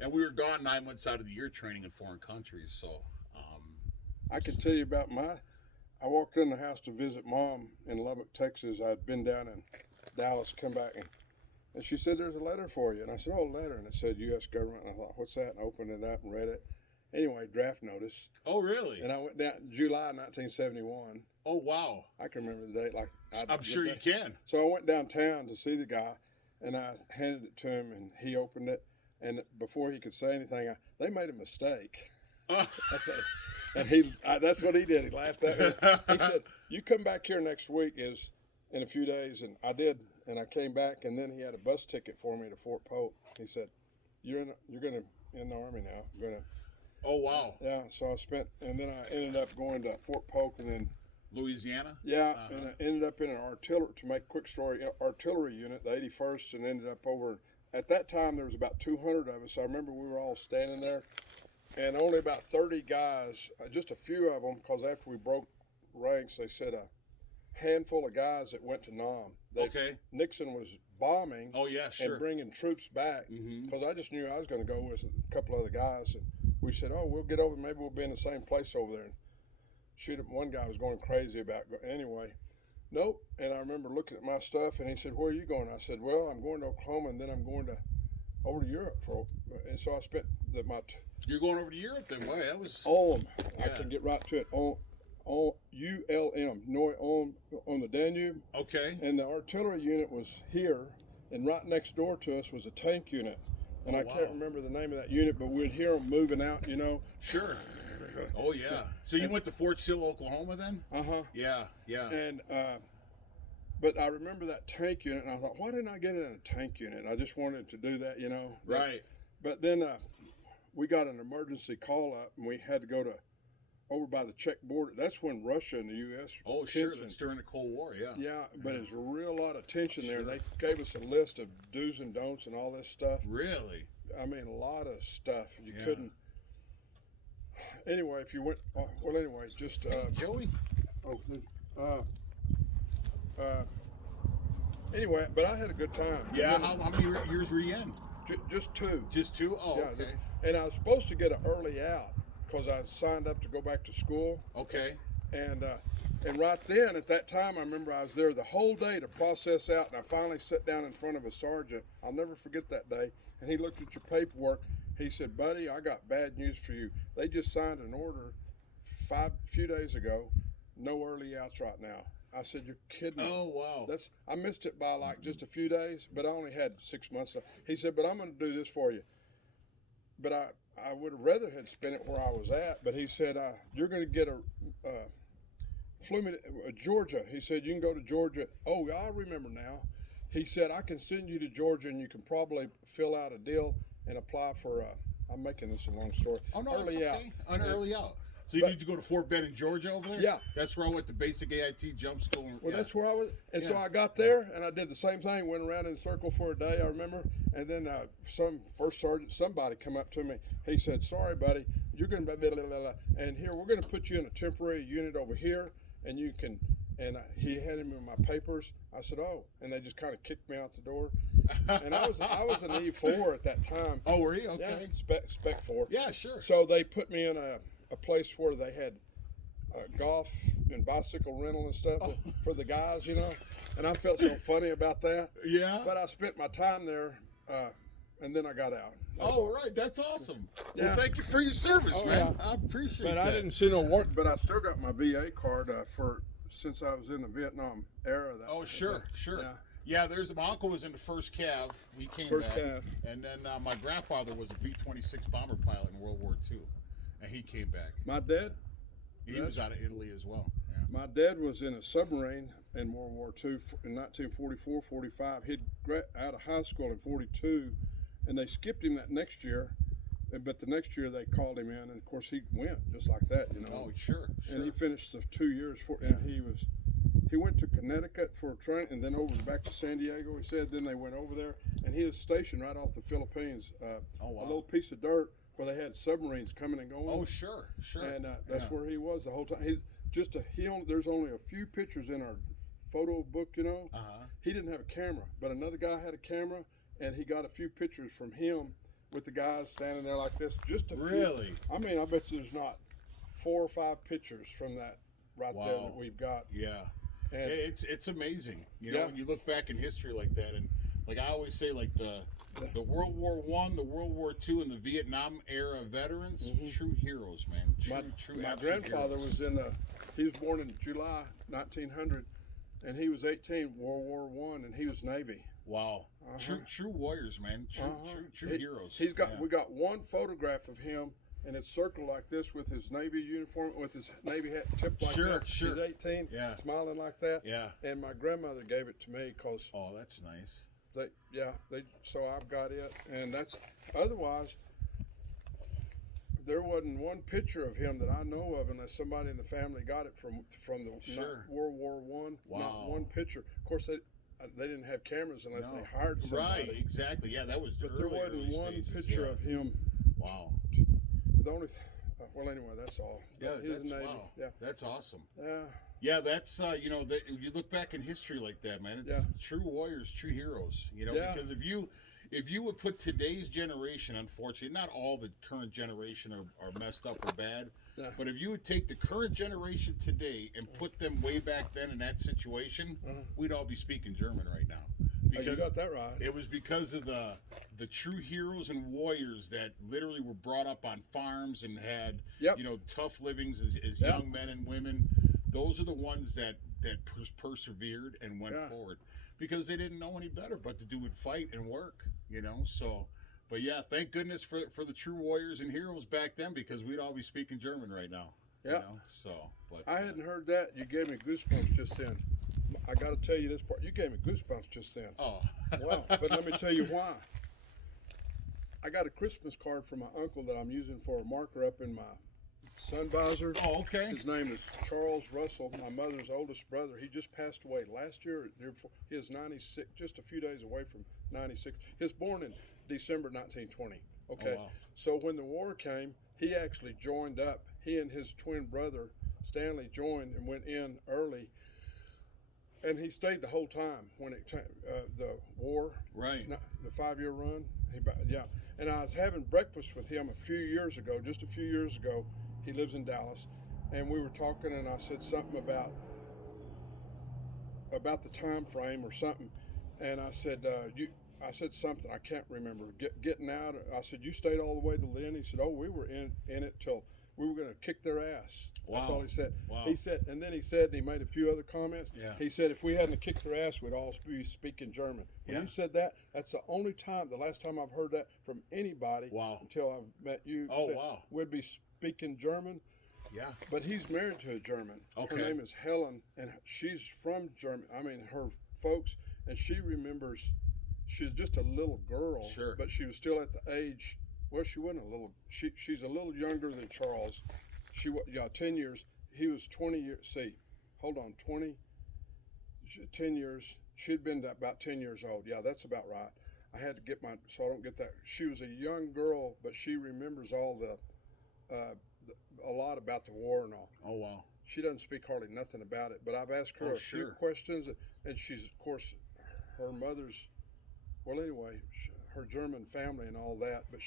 and we were gone 9 months out of the year training in foreign countries. So I can tell you about I walked in the house to visit Mom in Lubbock, Texas. I'd been down in Dallas, come back, and she said, "There's a letter for you." And I said, "Oh, a letter." And it said U.S. government. And I thought, "What's that?" And I opened it up and read it. Anyway, draft notice. Oh, really? And I went down July 1971. Oh, wow. I can remember the date. I'm sure you can. So I went downtown to see the guy, and I handed it to him, and he opened it. And before he could say anything, they made a mistake. That's what he did. He laughed at me. He said, "You come back here next week is in a few days." And I did, and I came back, and then he had a bus ticket for me to Fort Polk. He said, "You're going to in the Army now. You're going to." Oh, wow. Yeah. So and then I ended up going to Fort Polk, and then Louisiana. Yeah, and I ended up in an artillery. To make a quick story, artillery unit, the 81st, and ended up over. At that time, there was about 200 of us. I remember we were all standing there. And only about 30 guys, just a few of them, because after we broke ranks, they said a handful of guys that went to Nam. Nixon was bombing and bringing troops back, because I just knew I was going to go with a couple other guys. And we said, "Oh, we'll get over, maybe we'll be in the same place over there." And shoot him. One guy was going crazy about anyway. Nope. And I remember looking at my stuff, and he said, "Where are you going?" I said, "Well, I'm going to Oklahoma, and then I'm going over to Europe and so I spent You're going over to Europe then? Why? That was Ulm. I can get right to it. ULM, on the Danube. Okay. And the artillery unit was here, and right next door to us was a tank unit. And I can't remember the name of that unit, but we'd hear them moving out, Sure. Oh, yeah. So you went to Fort Sill, Oklahoma then? Uh-huh. Yeah. And but I remember that tank unit, and I thought, why didn't I get in a tank unit? I just wanted to do that, Right. But then we got an emergency call up, and we had to go over by the Czech border. That's when Russia and the U.S. Oh, sure. That's during the Cold War, yeah. Yeah, but it's a real lot of tension there. They gave us a list of do's and don'ts and all this stuff. Really? I mean, a lot of stuff. You couldn't. Anyway, if you went. Well, anyway, just. Joey? Anyway, but I had a good time. Yeah, how many years were you in? Just 2. Just 2? Oh, yeah, okay. And I was supposed to get an early out because I signed up to go back to school. Okay. And right then, at that time, I remember I was there the whole day to process out, and I finally sat down in front of a sergeant. I'll never forget that day. And he looked at your paperwork. He said, "Buddy, I got bad news for you. They just signed an order few days ago. No early outs right now." I said, "You're kidding me." Oh, wow. I missed it by like just a few days, but I only had 6 months left. He said, "But I'm going to do this for you." But I would have rather had spent it where I was at. But he said, "You're going to get flew me to Georgia." He said, "You can go to Georgia." Oh, I remember now. He said, "I can send you to Georgia, and you can probably fill out a deal and apply for." I'm making this a long story. Oh no, early it's okay. An early out. So you need to go to Fort Benning, Georgia over there? Yeah. That's where I went to basic AIT jump school. Well, that's where I was. And so I got there, and I did the same thing, went around in a circle for a day, I remember. And then some first sergeant, somebody come up to me. He said, "Sorry, buddy, you're going to blah, blah, blah, blah. And here, we're going to put you in a temporary unit over here, and you can." And he handed me my papers. I said, "Oh," and they just kind of kicked me out the door. And I was an E4 at that time. Oh, were you? Okay. Yeah, spec 4. Yeah, sure. So they put me in a place where they had golf and bicycle rental and stuff for the guys, and I felt so funny about that. Yeah. But I spent my time there, and then I got out. Right. That's awesome. Yeah. Well, thank you for your service, man. Yeah. I appreciate but that. I didn't see no work, but I still got my VA card since I was in the Vietnam era. Sure. Yeah. Yeah, there's my uncle was in the first Cav. He came First back, Cav. and then my grandfather was a B-26 bomber pilot in World War II, and he came back. My dad, He was out of Italy as well. Yeah. my dad was in a submarine in World War II in 1944, 45. He'd out of high school in 42, and they skipped him that next year. But the next year they called him in, and of course he went just like that, you know. Oh, sure. And he finished the 2 years and he went to Connecticut for training, and then over back to San Diego. He said then they went over there, and he was stationed right off the Philippines, Oh, wow. a little piece of dirt where they had submarines coming and going. Oh, sure. And that's where he was the whole time. There's only a few pictures in our photo book, you know. He didn't have a camera, but another guy had a camera, and he got a few pictures from him with the guys standing there like this. Just a few. Really? I mean, I bet there's not 4 or 5 pictures from that there that we've got. Yeah. And It's amazing, you know, when you look back in history like that, and like I always say, like the World War I, the World War II, and the Vietnam era veterans, true heroes, man. True my absolute grandfather heroes. he was born in July 1900, and he was 18, World War I, and he was Navy. Wow, true warriors, man. True heroes. We got one photograph of him, and it's circled like this with his Navy uniform, with his Navy hat tipped like that. Sure. He's 18, smiling like that. Yeah. And my grandmother gave it to me because Oh, that's nice. so I've got it, and that's otherwise. There wasn't one picture of him that I know of, unless somebody in the family got it from the World War I. Wow. Not one picture. Of course, they didn't have cameras unless they hired somebody. Right, exactly. Yeah, that was the But there wasn't one stages, picture of him. Wow. The only, well, anyway, that's all. Yeah, He's that's a Navy. wow. Yeah, That's awesome. yeah. Yeah, that's you look back in history like that, man. It's true warriors, true heroes. You know, because if you would put today's generation, unfortunately, not all the current generation are messed up or bad, but if you would take the current generation today and put them way back then in that situation, we'd all be speaking German right now. Because you got that right. It was because of the true heroes and warriors that literally were brought up on farms and had tough livings as young men and women. Those are the ones that persevered and went forward because they didn't know any better but to do it, fight and work, you know. So, but yeah, thank goodness for the true warriors and heroes back then, because we'd all be speaking German right now. Yeah. You know? So, but I hadn't heard that. You gave me goosebumps just then. I got to tell you this part. You gave me goosebumps just then. Oh. Wow. But let me tell you why. I got a Christmas card from my uncle that I'm using for a marker up in my sun visor. Oh, okay. His name is Charles Russell, my mother's oldest brother. He just passed away last year. The year before. He is 96, just a few days away from 96. He was born in December 1920. Okay. Oh, wow. So when the war came, he actually joined up. He and his twin brother, Stanley, joined and went in early. And he stayed the whole time when the war, Right. The 5-year run. And I was having breakfast with him just a few years ago. He lives in Dallas, and we were talking, and I said something about the time frame or something, and I said I said something I can't remember. Getting out. I said, you stayed all the way to the end. He said, oh, we were in it till we were going to kick their ass. Wow. That's all he said. Wow. He said, and then he said, and he made a few other comments. Yeah. He said, if we hadn't kicked their ass, we'd all be speaking German. When you said that, that's the last time I've heard that from anybody. Wow. Until I've met you. Oh, said, wow. We'd be speaking German. Yeah. But he's married to a German. Okay. Her name is Helen, and she's from Germany. I mean, her folks, and she remembers. She's just a little girl. Sure. But she was still at the age. Well, she wasn't a little. She's a little younger than Charles. 10 years. He was 20 years. 10 years. She'd been about 10 years old. Yeah, that's about right. I had to get so I don't get that. She was a young girl, but she remembers all a lot about the war and all. Oh, wow. She doesn't speak hardly nothing about it, but I've asked her few questions, and she's, of course, her mother's, well, anyway, her German family and all that. But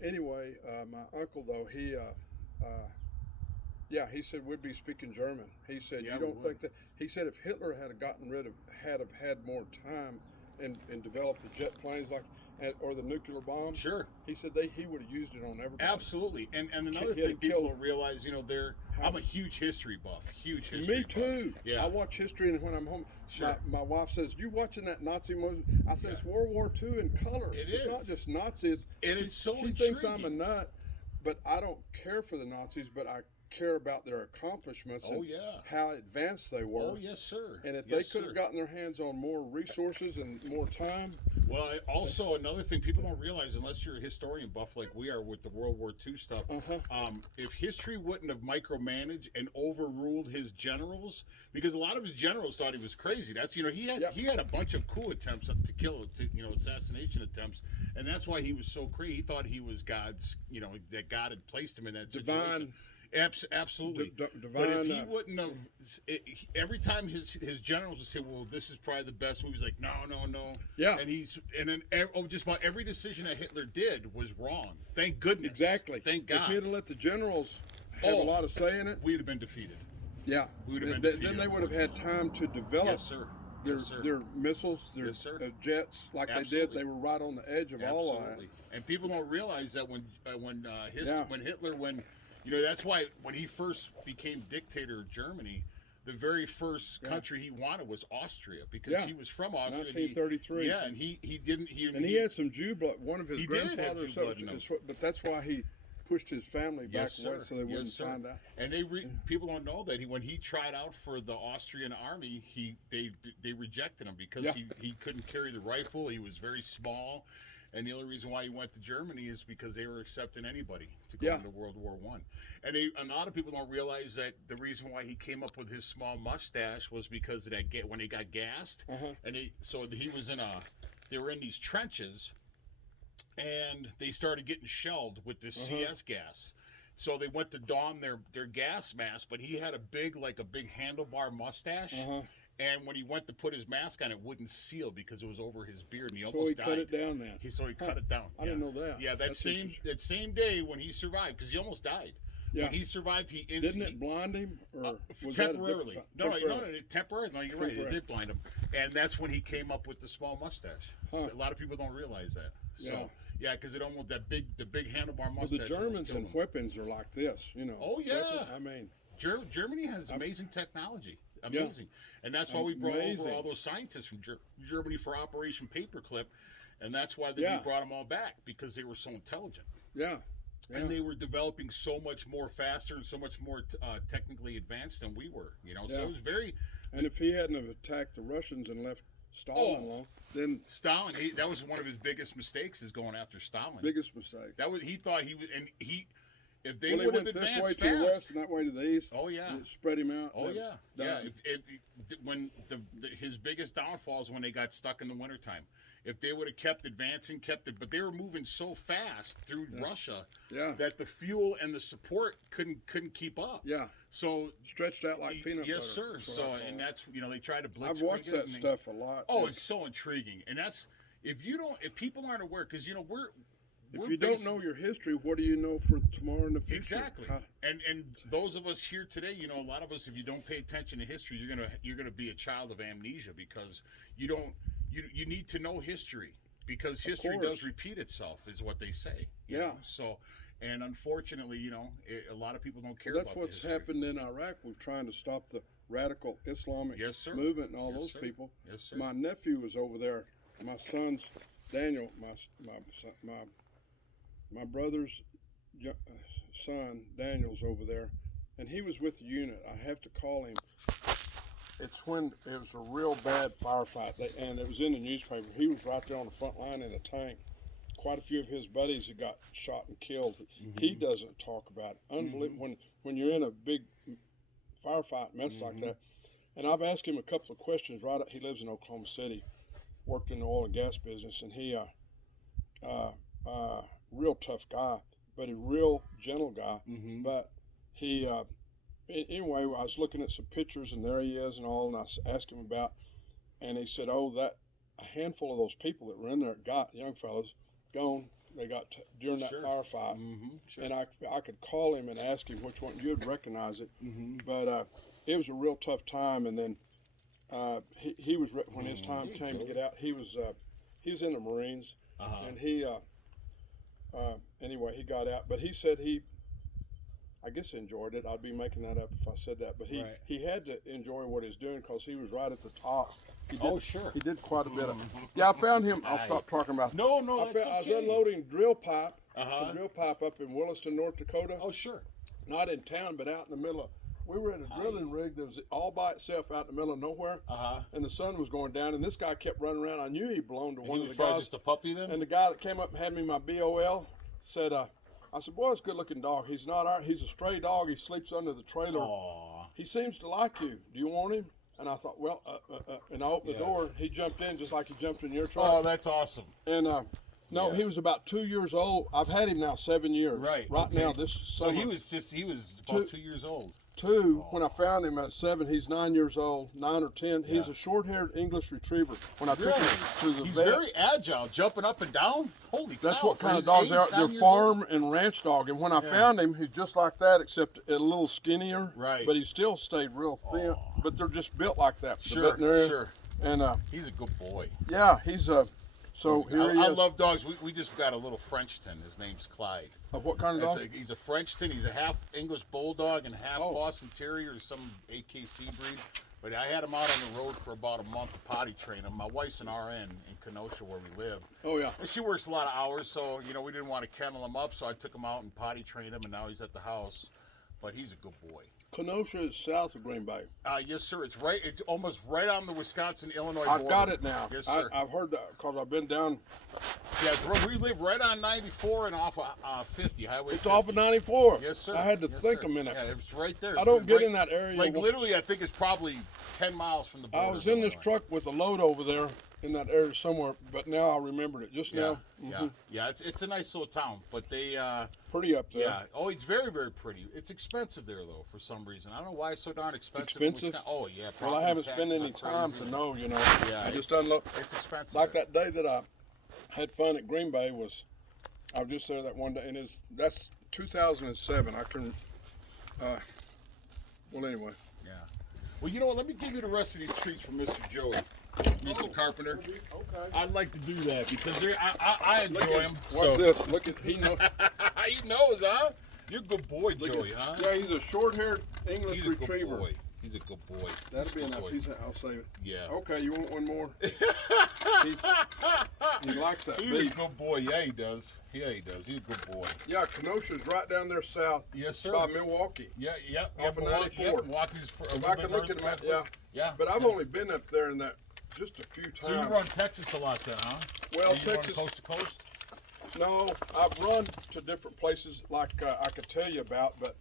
my uncle, though, he said we'd be speaking German. He said, you don't think that, he said if Hitler had had more time and developed the jet planes, like, or the nuclear bomb. Sure. He said he would have used it on everybody. Absolutely. And another thing people don't realize, I'm a huge history buff. Huge history buff. Me too. Yeah. I watch history, and when I'm home, Sure. my wife says, "You watching that Nazi movie?" I said, "It's World War II in color. It's not just Nazis." And it's so She thinks I'm a nut, but I don't care for the Nazis, but I care about their accomplishments and how advanced they were. Oh, yes, sir. And if they could have gotten their hands on more resources and more time. Well, also another thing people don't realize, unless you're a historian buff like we are with the World War II stuff, if history wouldn't have micromanaged and overruled his generals, because a lot of his generals thought he was crazy. That's he had a bunch of coup attempts to kill, assassination attempts, and that's why he was so crazy. He thought he was God's, that God had placed him in that situation. Divine. Absolutely. But if he wouldn't have, every time his generals would say, "Well, this is probably the best move," he's like, "No." Yeah. And then just about every decision that Hitler did was wrong. Thank goodness. Exactly. Thank God. If he had let the generals have a lot of say in it, we'd have been defeated. Yeah. We would have been defeated. Then they would have had time to develop. Yes, sir. Their missiles, their jets, like they did. They were right on the edge of all of that. And people don't realize that when Hitler that's why when he first became dictator of Germany, the very first country he wanted was Austria, because he was from Austria. 1933. And he didn't. He had some Jew blood. One of his grandfathers, but that's why he pushed his family back west so they wouldn't find out. And people don't know that when he tried out for the Austrian army, they rejected him because he couldn't carry the rifle. He was very small. And the only reason why he went to Germany is because they were accepting anybody to go into World War I. And a lot of people don't realize that the reason why he came up with his small mustache was because of that when they got gassed. And they were in these trenches, and they started getting shelled with this CS gas. So they went to don their gas mask, but he had a big handlebar mustache. And when he went to put his mask on, it wouldn't seal because it was over his beard, and he almost died. So he cut it down then. He cut it down. I didn't know that. Yeah, that same day when he survived, because he almost died. Yeah. When he survived, he instantly... Didn't it blind him? Or was temporarily. No, temporarily. No, you're right. It did blind him. And that's when he came up with the small mustache. A lot of people don't realize that. So, because it almost, the big handlebar mustache... Well, the Germans and weapons are like this, Oh, yeah. Weapons, I mean... Germany has amazing technology. Amazing. And that's why we brought over all those scientists from Germany for Operation Paperclip, and that's why we brought them all back, because they were so intelligent. Yeah. And they were developing so much more faster and so much more technically advanced than we were, So it was very... And if he hadn't have attacked the Russians and left Stalin alone, then... Stalin, that was one of his biggest mistakes, is going after Stalin. Biggest mistake. He thought he was... And if they would have advanced this way fast, to the west and that way to the east, it spread him out. When his biggest downfall is when they got stuck in the wintertime. If they would have kept advancing, but they were moving so fast through Russia that the fuel and the support couldn't keep up. Yeah. So stretched out like peanut butter. Yes, sir. So and that's they try to blitz. I've watched that stuff a lot. Oh, it's so intriguing, and that's if people aren't aware, because if you don't know your history, what do you know for tomorrow in the future? Exactly. And those of us here today, a lot of us, if you don't pay attention to history, you're gonna be a child of amnesia, because you need to know history, because history does repeat itself, is what they say. So, and unfortunately, a lot of people don't care about that's what's history. happened in Iraq. We're trying to stop the radical Islamic movement and all those people. Yes, sir. My nephew was over there. My son's Daniel, my brother's son, Daniel's over there, and he was with the unit. I have to call him. It's when it was a real bad firefight, and it was in the newspaper. He was right there on the front line in a tank. Quite a few of his buddies had got shot and killed. He doesn't talk about it. Unbelievable. When you're in a big firefight mess like that. And I've asked him a couple of questions. He lives in Oklahoma City, worked in the oil and gas business, and he real tough guy, but a real gentle guy. But he, anyway, I was looking at some pictures, and there he is and all, and I asked him about, and he said, that a handful of those people that were in there young fellows, gone. They got during that firefight, and I could call him and ask him which one. You'd recognize it, but it was a real tough time. And then he was when his time came to get out. He was in the Marines. and he anyway, he got out, but he said I guess enjoyed it. I'd be making that up if I said that, but he had to enjoy what he's doing because he was right at the top. Sure. He did quite a bit of. Yeah, I found him. I'll stop talking about. No, I was unloading drill pipe, some drill pipe up in Williston, North Dakota. Oh, sure. Not in town, but out in the middle of. We were in a drilling rig that was all by itself out in the middle of nowhere, and the sun was going down, and this guy kept running around. I knew he belonged to one of the guys. Just a puppy then? And the guy that came up and had me my BOL said, I said, boy, it's a good-looking dog. He's a stray dog. He sleeps under the trailer. Aww. He seems to like you. Do you want him? And I thought, well, and I opened the door. He jumped in just like he jumped in your truck. Oh, that's awesome. And he was about 2 years old. I've had him now 7 years. Right now, this summer. So he was about 2 years old. When I found him at 7, he's 9 years old, 9 or 10. He's a short-haired English retriever. When I took him to the He's vet, very agile, jumping up and down. Holy cow. that's what kind of dogs they are. They're farm and ranch dog. And when I found him, he's just like that, except a little skinnier. Right. But he still stayed real thin. But they're just built like that. Sure. And he's a good boy. yeah, he's so here he is. I love dogs. We just got a little Frenchton. His name's Clyde. What kind of dog? He's a Frenchton. He's a half English Bulldog and half Boston Terrier or some AKC breed. But I had him out on the road for about a month to potty train him. My wife's an RN in Kenosha where we live. Oh, yeah. And she works a lot of hours, so, we didn't want to kennel him up, so I took him out and potty trained him, and now he's at the house. But he's a good boy. Kenosha is south of Green Bay. Yes, sir. It's almost right on the Wisconsin-Illinois border. I've got it now. Yes, sir. I've heard that because I've been down. Yeah, we live right on 94 and off of 50, Highway 50. It's off of 94. Yes, sir. I had to think a minute. Yeah, it's right there. I don't get in that area. Like, literally, I think it's probably 10 miles from the border. I was in this truck with a load over there in that area somewhere, but now I remembered it just now. Yeah. It's a nice little town, but they pretty up there. Yeah. Oh, it's very, very pretty. It's expensive there though for some reason. I don't know why it's so darn expensive. Expensive? Oh yeah. Well, I haven't spent any time to know. Yeah. I just don't know. It's expensive. Like that day that I had fun at Green Bay I was just there that one day, and that's 2007. I can. Well, anyway. Yeah. Well, you know what? Let me give you the rest of these treats from Mr. Joey. Mr. Carpenter. Okay. I'd like to do that because I enjoy them. Watch this. Look at he knows. He knows, huh? You're a good boy, Joey, huh? Yeah, he's a short-haired English retriever. Good boy. He's a good boy. That'll be enough. I'll save it. Yeah. Okay, you want one more? He likes that. He's a good boy. Yeah, he does. He's a good boy. Yeah, Kenosha's right down there south. Yes, sir. By Milwaukee. Yeah. Off of 94. Yeah, Milwaukee's for a If little I bit can look at north him, yeah. But I've only been up there in that just a few times. So you run Texas a lot then, huh? Well, you Texas. Run coast to coast? No, I've run to different places like I could tell you about, but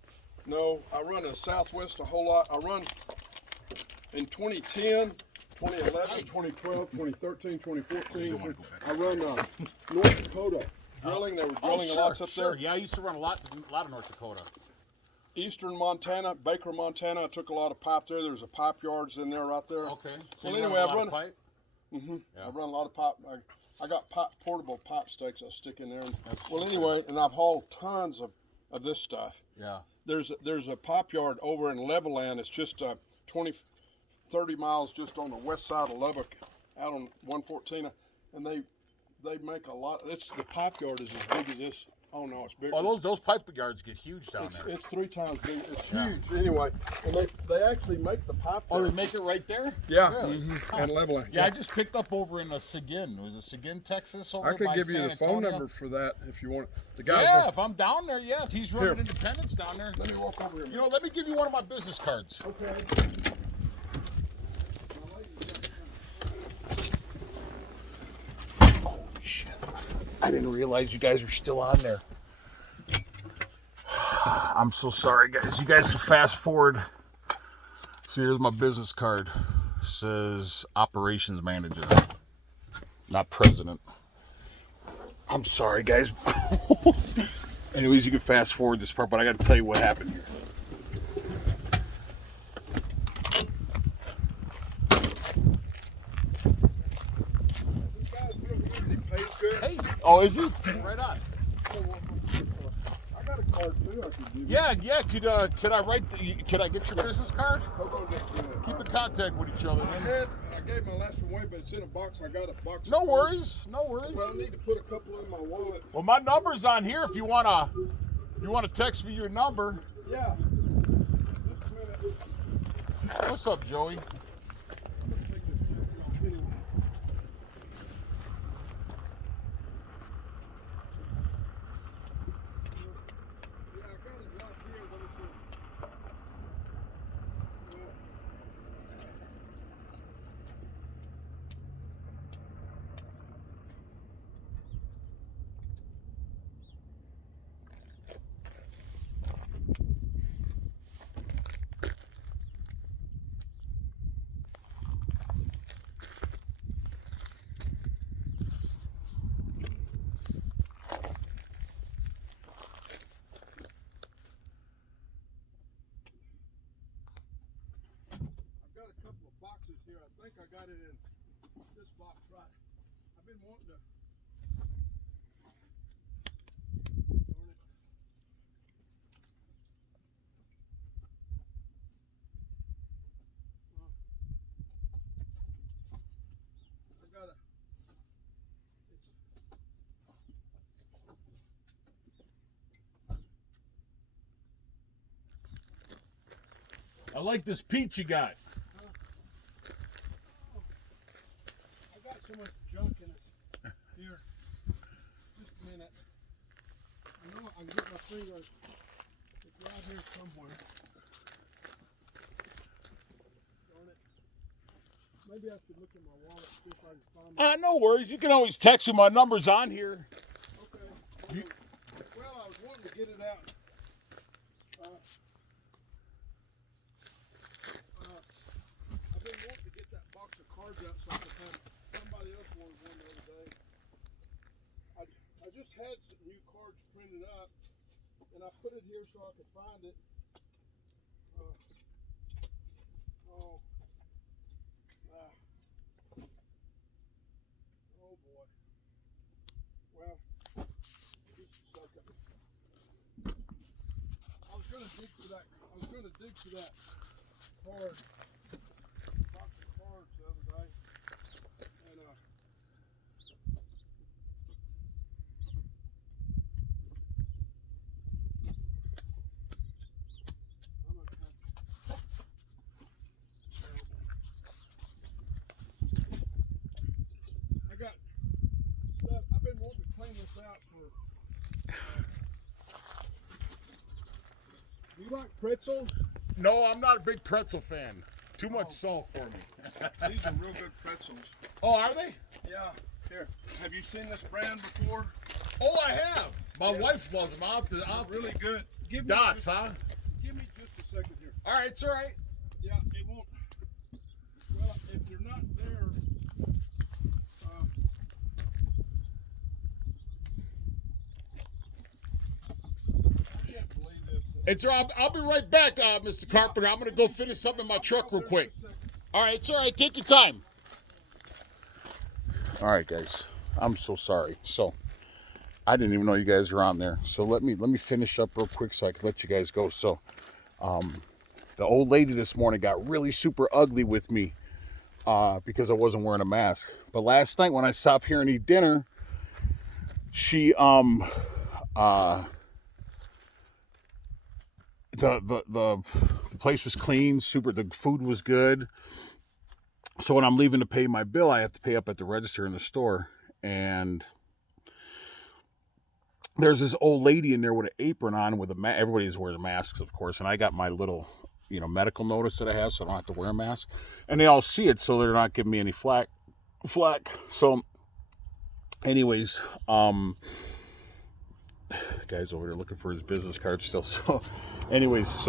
no, I run in the Southwest a whole lot. I run in 2010, 2011, 2012, 2013, 2014. I run North Dakota drilling. They were drilling a lot up there. Yeah, I used to run a lot of North Dakota. Eastern Montana, Baker, Montana. I took a lot of pipe there. There's a pipe yards in there right there. Okay. So well, anyway, I run. Pipe? Mm-hmm. Yeah. I run a lot of pipe. I got portable pipe stakes I stick in there. Anyway, and I've hauled tons of this stuff. Yeah. There's a pipe yard over in Levelland. It's just 30 miles just on the west side of Lubbock, out on 114, and they make a lot. The pipe yard is as big as this. Oh no, it's bigger. Oh, those pipe yards get huge down there. It's 3 times big. It's huge. Anyway, and they actually make the pipe. Oh, they make it right there? Yeah. Really? And Levelland. Yeah, I just picked up over in Seguin. Was it Seguin, Texas? Over I could by give you San the phone Antonio? number for that if you want. The guy. Yeah, if I'm down there, yeah. If he's running Independence down there. Let me walk over here. You know, let me give you one of my business cards. Okay. Holy shit. I didn't realize you guys are still on there. I'm so sorry, guys. You guys can fast forward. So here's my business card. It says operations manager, not president. I'm sorry, guys. Anyways, you can fast forward this part, but I got to tell you what happened here. Hey. Oh, is he? Right on. got a card too. I could give you. Yeah. Could I write? Could I get your business card? Hold on just a minute. Keep in contact with each other. I gave my last one away, but it's in a box. I got a box. No worries. No worries. Well, I need to put a couple in my wallet. Well, my number's on here. If you wanna text me your number. Yeah. Just a minute. What's up, Joey? Boxes here. I think I got it in this box right. I've been wanting to. Darn it. I gotta. I like this peach you got. So much junk in it. Here, just a minute. I know I can get my finger. It's right here somewhere. Darn it. Maybe I should look in my wallet see if I can find it. No worries. You can always text me. My number's on here. Okay. Well, I was wanting to get it out. I've been wanting to get that box of cards out so I can have. Somebody else wanted one the other day. I just had some new cards printed up, and I put it here so I could find it. Oh boy. Well, just a second. I was gonna dig for that card. Box of cards the other day. I got stuff. I've been wanting to clean this out for. Do you like pretzels? No, I'm not a big pretzel fan. Too much salt for me. These are real good pretzels. Oh, are they? Yeah. Here. Have you seen this brand before? Oh, I have. My wife loves them. I'll really good. Give me Dots, just, huh? Give me just a second here. All right, it's all right. Yeah, it won't. Well, if you're not there, I can't believe this. It's all right. I'll be right back, Mr. Carpenter. I'm gonna go finish something in my truck real quick. All right, it's all right. Take your time. All right, guys. I'm so sorry. So I didn't even know you guys were on there. So let me finish up real quick so I can let you guys go. So the old lady this morning got really super ugly with me because I wasn't wearing a mask. But last night when I stopped here and eat dinner, she the place was clean, super. The food was good. So when I'm leaving to pay my bill, I have to pay up at the register in the store, and there's this old lady in there with an apron on with a mask. Everybody's wearing masks, of course, and I got my little, medical notice that I have, so I don't have to wear a mask. And they all see it, so they're not giving me any flack. So, anyways, guy's over there looking for his business card still. So, anyways,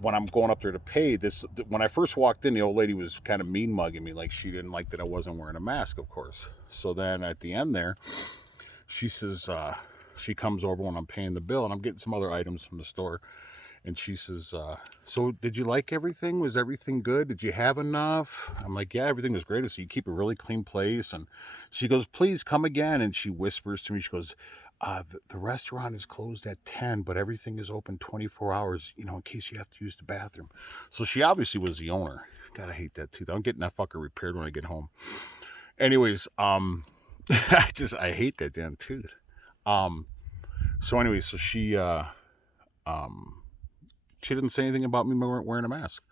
when I'm going up there to pay this, when I first walked in, the old lady was kind of mean mugging me, like she didn't like that I wasn't wearing a mask, of course. So then at the end there, she says, she comes over when I'm paying the bill, and I'm getting some other items from the store, and she says, so did you like everything? Was everything good? Did you have enough? I'm like, yeah, everything was great. So you keep a really clean place. And she goes, please come again. And she whispers to me, she goes, the restaurant is closed at 10, but everything is open 24 hours, in case you have to use the bathroom. So she obviously was the owner. God, I hate that tooth. I'm getting that fucker repaired when I get home. Anyways, I hate that damn tooth. Um, so anyway, so um, she didn't say anything about me wearing a mask.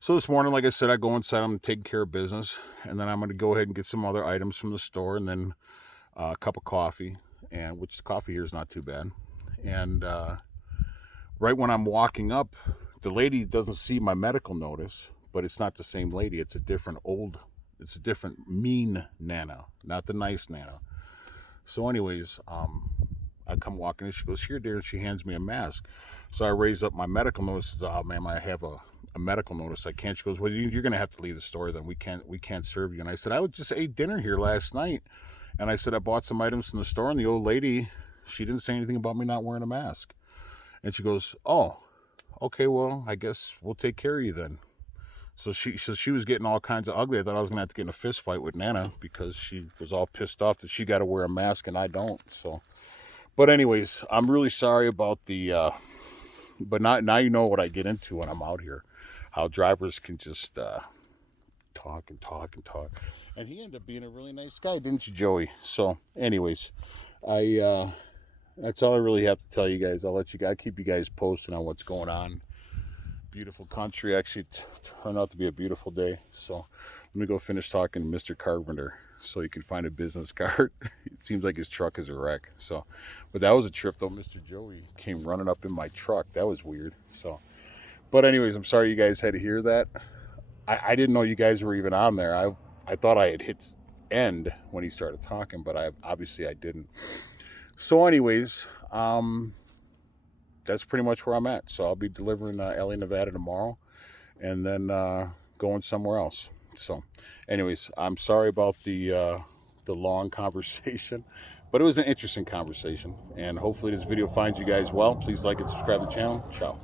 So this morning, like I said, I go inside, I'm taking care of business, and then I'm going to go ahead and get some other items from the store, and then a cup of coffee, and which the coffee here is not too bad. And right when I'm walking up, the lady doesn't see my medical notice, but it's not the same lady. It's a different mean Nana, not the nice Nana. So anyways, I come walking in, she goes, "Here, dear," and she hands me a mask. So I raise up my medical notice, says, "Oh, ma'am, I have a medical notice. I can't." She goes, "Well, you're going to have to leave the store then. We can't serve you." And I said, "I just ate dinner here last night." And I said, "I bought some items from the store," and the old lady, she didn't say anything about me not wearing a mask. And she goes, "Oh, okay, well, I guess we'll take care of you then." So she was getting all kinds of ugly. I thought I was going to have to get in a fist fight with Nana because she was all pissed off that she got to wear a mask and I don't. So, but anyways, I'm really sorry about but now you know what I get into when I'm out here. How drivers can just talk and talk and talk. And he ended up being a really nice guy, didn't you, Joey? So, anyways, that's all I really have to tell you guys. I'll keep you guys posted on what's going on. Beautiful country. Actually, turned out to be a beautiful day. So, let me go finish talking to Mr. Carpenter so he can find a business card. It seems like his truck is a wreck. So, but that was a trip though. Mr. Joey came running up in my truck. That was weird. So, but anyways, I'm sorry you guys had to hear that. I didn't know you guys were even on there. I thought I had hit end when he started talking, but I didn't. So anyways, that's pretty much where I'm at. So I'll be delivering LA, Nevada tomorrow, and then going somewhere else. So anyways, I'm sorry about the long conversation, but it was an interesting conversation, and hopefully this video finds you guys well. Please like and subscribe to the channel. Ciao.